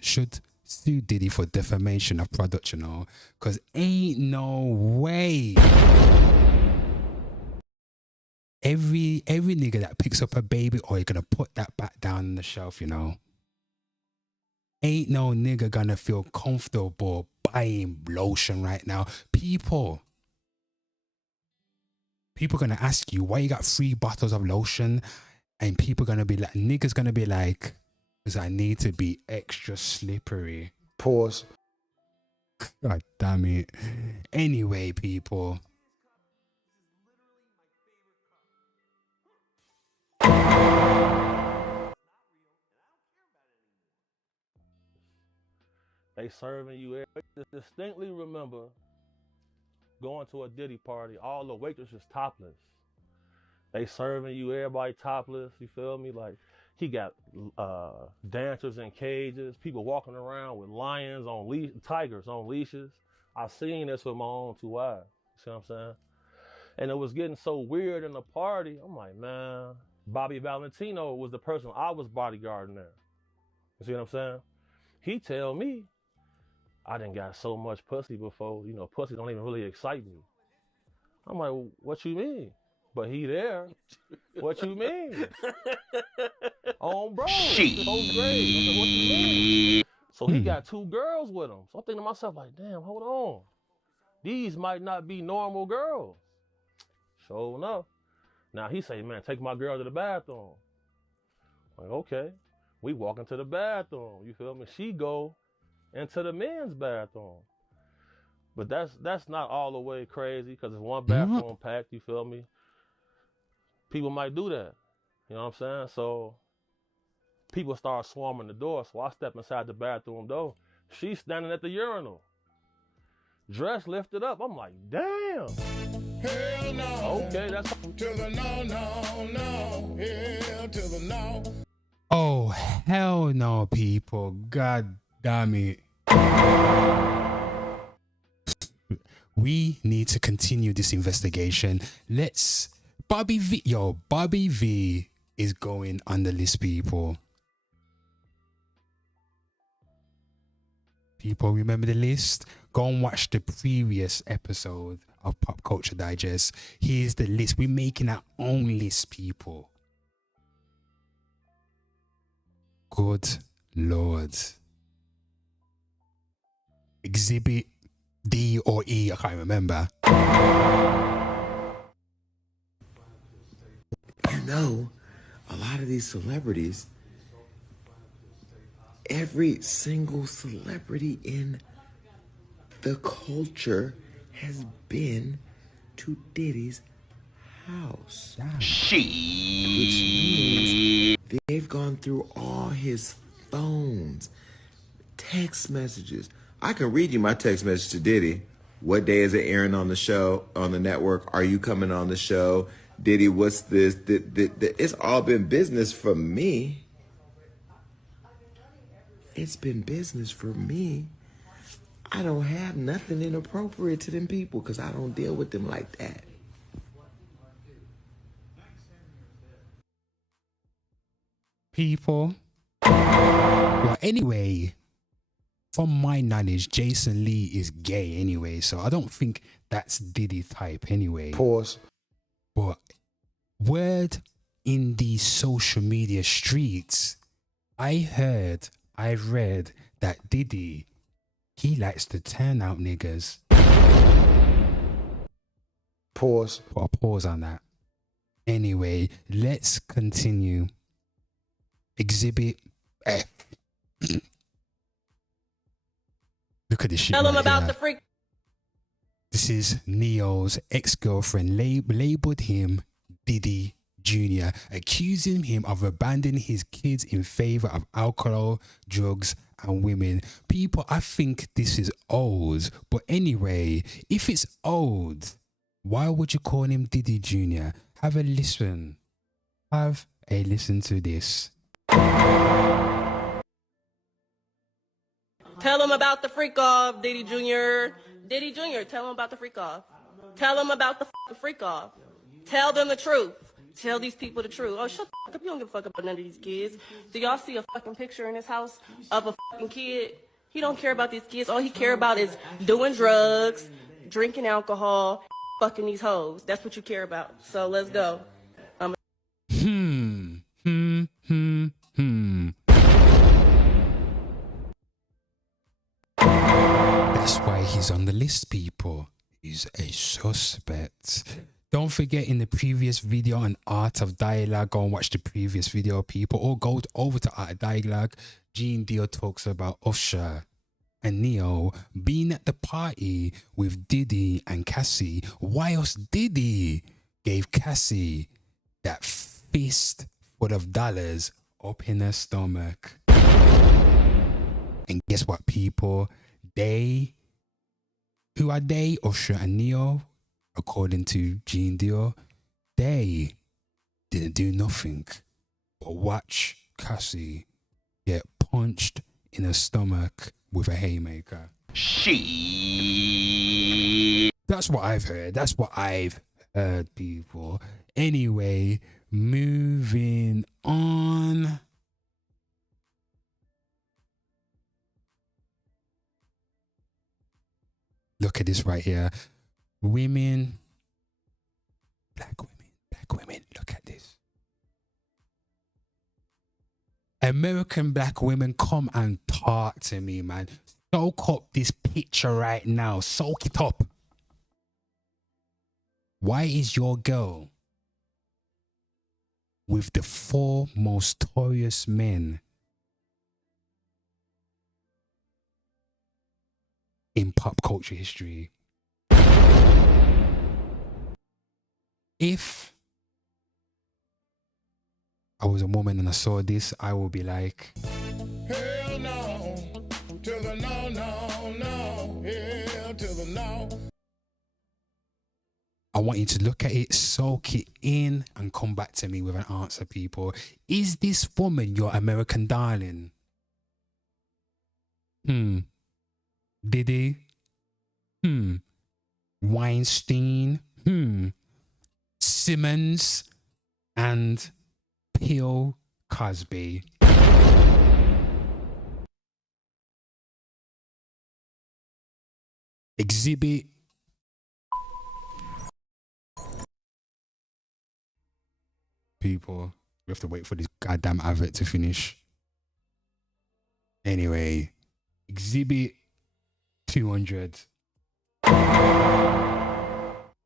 should sue Diddy for defamation of product, you know, because ain't no way every nigga that picks up a baby oil gonna put that back down on the shelf, you know. Ain't no nigga gonna feel comfortable buying lotion right now. People gonna ask you why you got 3 bottles of lotion, and people gonna be like, niggas gonna be like, because I need to be extra slippery. Pause. God damn it. Anyway, people. They serving you. I distinctly remember going to a Diddy party. All the waitresses topless. They serving you, everybody topless. You feel me? Like, he got dancers in cages, people walking around with lions on tigers on leashes. I seen this with my own 2 eyes. You see what I'm saying? And it was getting so weird in the party. I'm like, man, Bobby Valentino was the person I was bodyguarding there. You see what I'm saying? He tell me, I done got so much pussy before, you know, pussy don't even really excite me. I'm like, what you mean? But he there. What you mean? On bro. Shit. What you mean? So he got 2 girls with him. So I'm thinking to myself, like, damn, hold on. These might not be normal girls. Sure enough. Now he say, man, take my girl to the bathroom. Like, okay. We walk into the bathroom. You feel me? She go into the men's bathroom. But that's not all the way crazy, because it's one bathroom packed, you feel me? People might do that. You know what I'm saying? So people start swarming the door. So I step inside the bathroom door. She's standing at the urinal. Dress lifted up. I'm like, damn. Hell no. Okay, that's to the no, no, no. Hell to the no. Oh, hell no, people. God damn it. We need to continue this investigation. Bobby V is going on the list, people. People, remember the list? Go and watch the previous episode of Pop Culture Digest. Here's the list. We're making our own list, people. Good Lord. Exhibit D or E, I can't remember. You know, a lot of these celebrities, every single celebrity in the culture has been to Diddy's house. Which means they've gone through all his phones, text messages. I can read you my text message to Diddy. What day is it airing on the show, on the network? Are you coming on the show? Diddy, what's this? It's all been business for me. It's been business for me. I don't have nothing inappropriate to them people because I don't deal with them like that. People. Well, anyway, from my knowledge, Jason Lee is gay anyway, so I don't think that's Diddy type anyway. Pause. But word in the social media streets, I read that Diddy He likes to turn out niggas. Pause. Put a pause on that. Anyway, let's continue. Exhibit F. Look at this shit. Tell him right about here. the freak. This is Neo's ex-girlfriend labeled him Diddy Jr., accusing him of abandoning his kids in favor of alcohol, drugs, and women. People, I think this is old. But anyway, if it's old, why would you call him Diddy Jr.? Have a listen. Have a listen to this. Tell him about the freak off, Diddy Jr. Diddy Jr., tell him about the freak off. Tell him about the freak off. Tell them the truth. Tell these people the truth. Oh, shut the fuck up. You don't give a fuck about none of these kids. Do y'all see a fucking picture in his house of a fucking kid? He don't care about these kids. All he care about is doing drugs, drinking alcohol, fucking these hoes. That's what you care about. So let's go. That's why he's on the list, people. He's a suspect. Don't forget, in the previous video on Art of Dialogue, go and watch the previous video, people, or go over to Art of Dialogue. Gene Deal talks about Usher and Neo being at the party with Diddy and Cassie, whilst Diddy gave Cassie that fist full of dollars up in her stomach. And guess what, people? Who are they? Usher and Neo, according to Gene Deal, they didn't do nothing but watch Cassie get punched in her stomach with a haymaker. That's what I've heard. That's what I've heard, people. Anyway, moving on. Look at this right here. Women, black women, look at this. American black women, come and talk to me, man. Soak up this picture right now. Soak it up. Why is your girl with the 4 most notorious men in pop culture history? If I was a woman and I saw this, I would be like, Hell no, to the no, no, no, hell to the no. I want you to look at it, soak it in, and come back to me with an answer, people. Is this woman your American darling? Diddy? Weinstein? Simmons? And Bill Cosby? Exhibit people. We have to wait for this goddamn advert to finish. Anyway, Exhibit 200.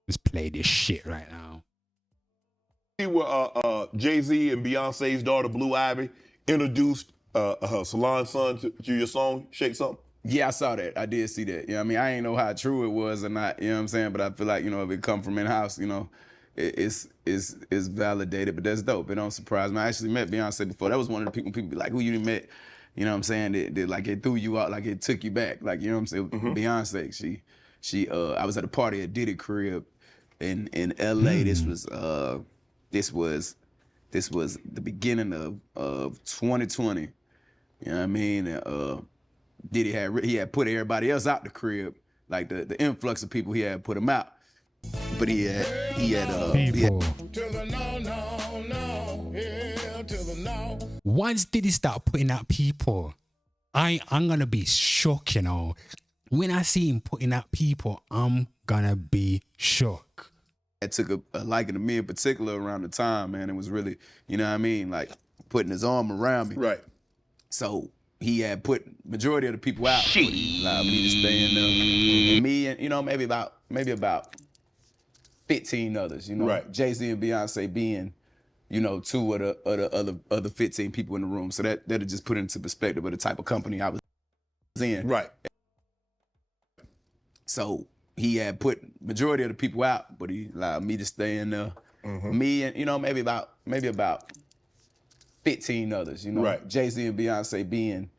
Let's play this shit right now. See where Jay-Z and Beyonce's daughter, Blue Ivy, introduced her salon son to your song, Shake Something? Yeah, I saw that. I did see that. You know what I mean? I ain't know how true it was or not, you know what I'm saying? But I feel like, you know, if it come from in-house, you know, it's validated, but that's dope. It don't surprise me. I actually met Beyonce before. That was one of the people be like, who you met? You know what I'm saying? That like it threw you out, like it took you back. Like, you know what I'm saying? Beyonce, she I was at a party at Diddy crib in LA. This was the beginning of 2020. You know what I mean? Diddy had put everybody else out the crib, like the influx of people, he had put them out. But he had people. To the no, no, no, hell to the no. Once Diddy start putting out people, I'm gonna be shocked, you know. When I see him putting out people, I'm gonna be shocked. It took a liking to me in particular around the time, man. It was really, you know what I mean, like putting his arm around me. Right. So he had put majority of the people out. But he allowed me to stay in there. Me and, you know, maybe about 15 others, you know. Right. Jay-Z and Beyonce being, you know, two of the other 15 people in the room. So that'll just put into perspective of the type of company I was in. Right. So he had put majority of the people out, but he allowed me to stay in there. Me and, you know, maybe about 15 others, you know. Right. Jay-Z and Beyonce being,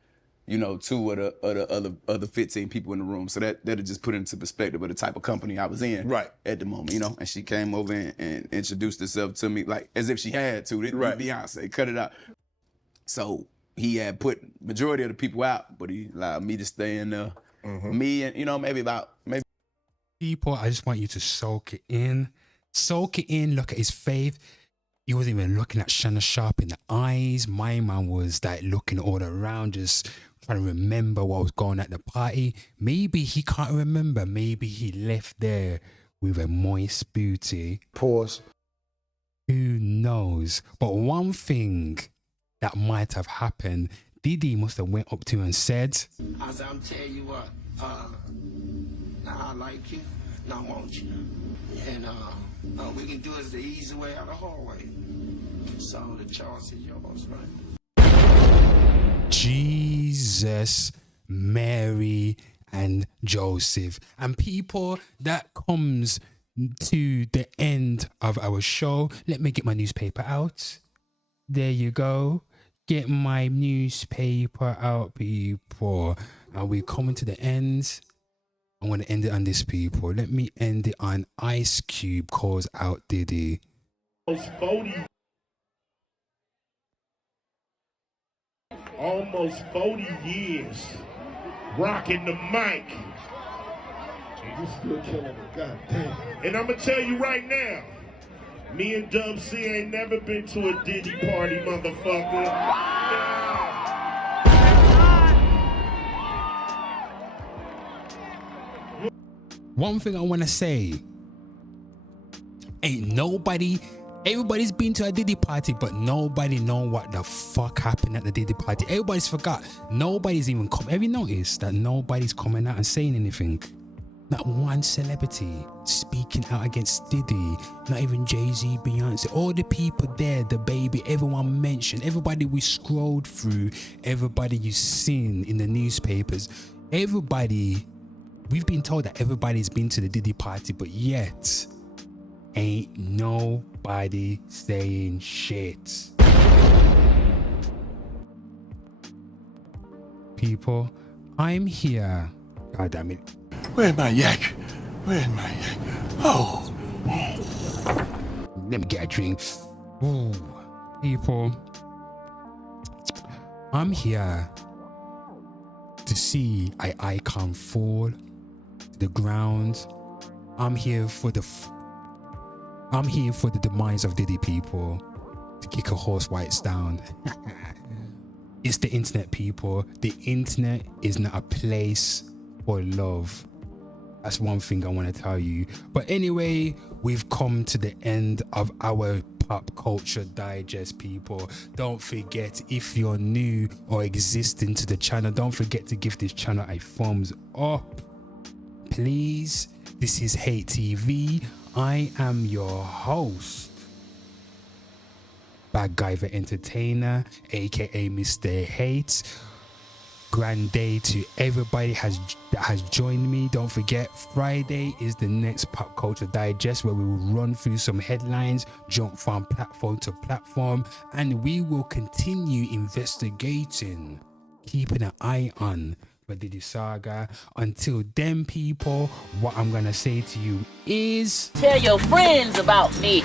you know, two of the other 15 people in the room. So that'll just put into perspective of the type of company I was in at the moment, you know. And she came over and introduced herself to me like as if she had to. Right. Beyonce, cut it out. So he had put majority of the people out, but he allowed me to stay in there. Me and, you know, maybe People, I just want you to soak it in. Soak it in, look at his faith. He wasn't even looking at Shanna Sharp in the eyes. My man was like looking all around, just trying to remember what was going on at the party. Maybe he can't remember. Maybe he left there with a moist booty. Pause. Who knows? But one thing that might have happened, Diddy must have went up to him and said, I'm telling you what, I like you, and I want you. And we can do it the easy way or the hard way. So the choice is yours, right? Jesus, Mary, and Joseph. And people, that comes to the end of our show. Let me get my newspaper out. There you go. Get my newspaper out, people. And we're coming to the end. I'm going to end it on this, people. Let me end it on Ice Cube calls out Diddy. Almost 40 years rocking the mic. You still killing it, god damn. And I'm gonna tell you right now, me and Dub C ain't never been to a Diddy party, motherfucker. One thing I want to say, everybody's been to a Diddy party, but nobody know what the fuck happened at the Diddy party. Everybody's forgot. Nobody's even come. Have you noticed that nobody's coming out and saying anything? Not one celebrity speaking out against Diddy. Not even Jay-Z, Beyonce. All the people there, the baby, everyone mentioned. Everybody we scrolled through. Everybody you seen in the newspapers. Everybody. We've been told that everybody's been to the Diddy party, but yet ain't nobody saying shit. People, I'm here. God damn it. Where's my yak? Where's my yak? Oh. Let me get a drink. Ooh. People, I'm here to see an icon fall to the ground. I'm here for the demise of Diddy, people. To kick a horse while it's down. It's the internet, people. The internet is not a place for love. That's one thing I want to tell you. But anyway, we've come to the end of our Pop Culture Digest, people. Don't forget, if you're new or existing to the channel, don't forget to give this channel a thumbs up, please. This is Hate TV. I am your host, Bad Guy the Entertainer, aka Mr. Hate. Grand day to everybody that has joined me. Don't forget, Friday is the next Pop Culture Digest, where we will run through some headlines, jump from platform to platform, and we will continue investigating, keeping an eye on the Diddy Saga. Until then, people, what I'm gonna say to you is, tell your friends about me.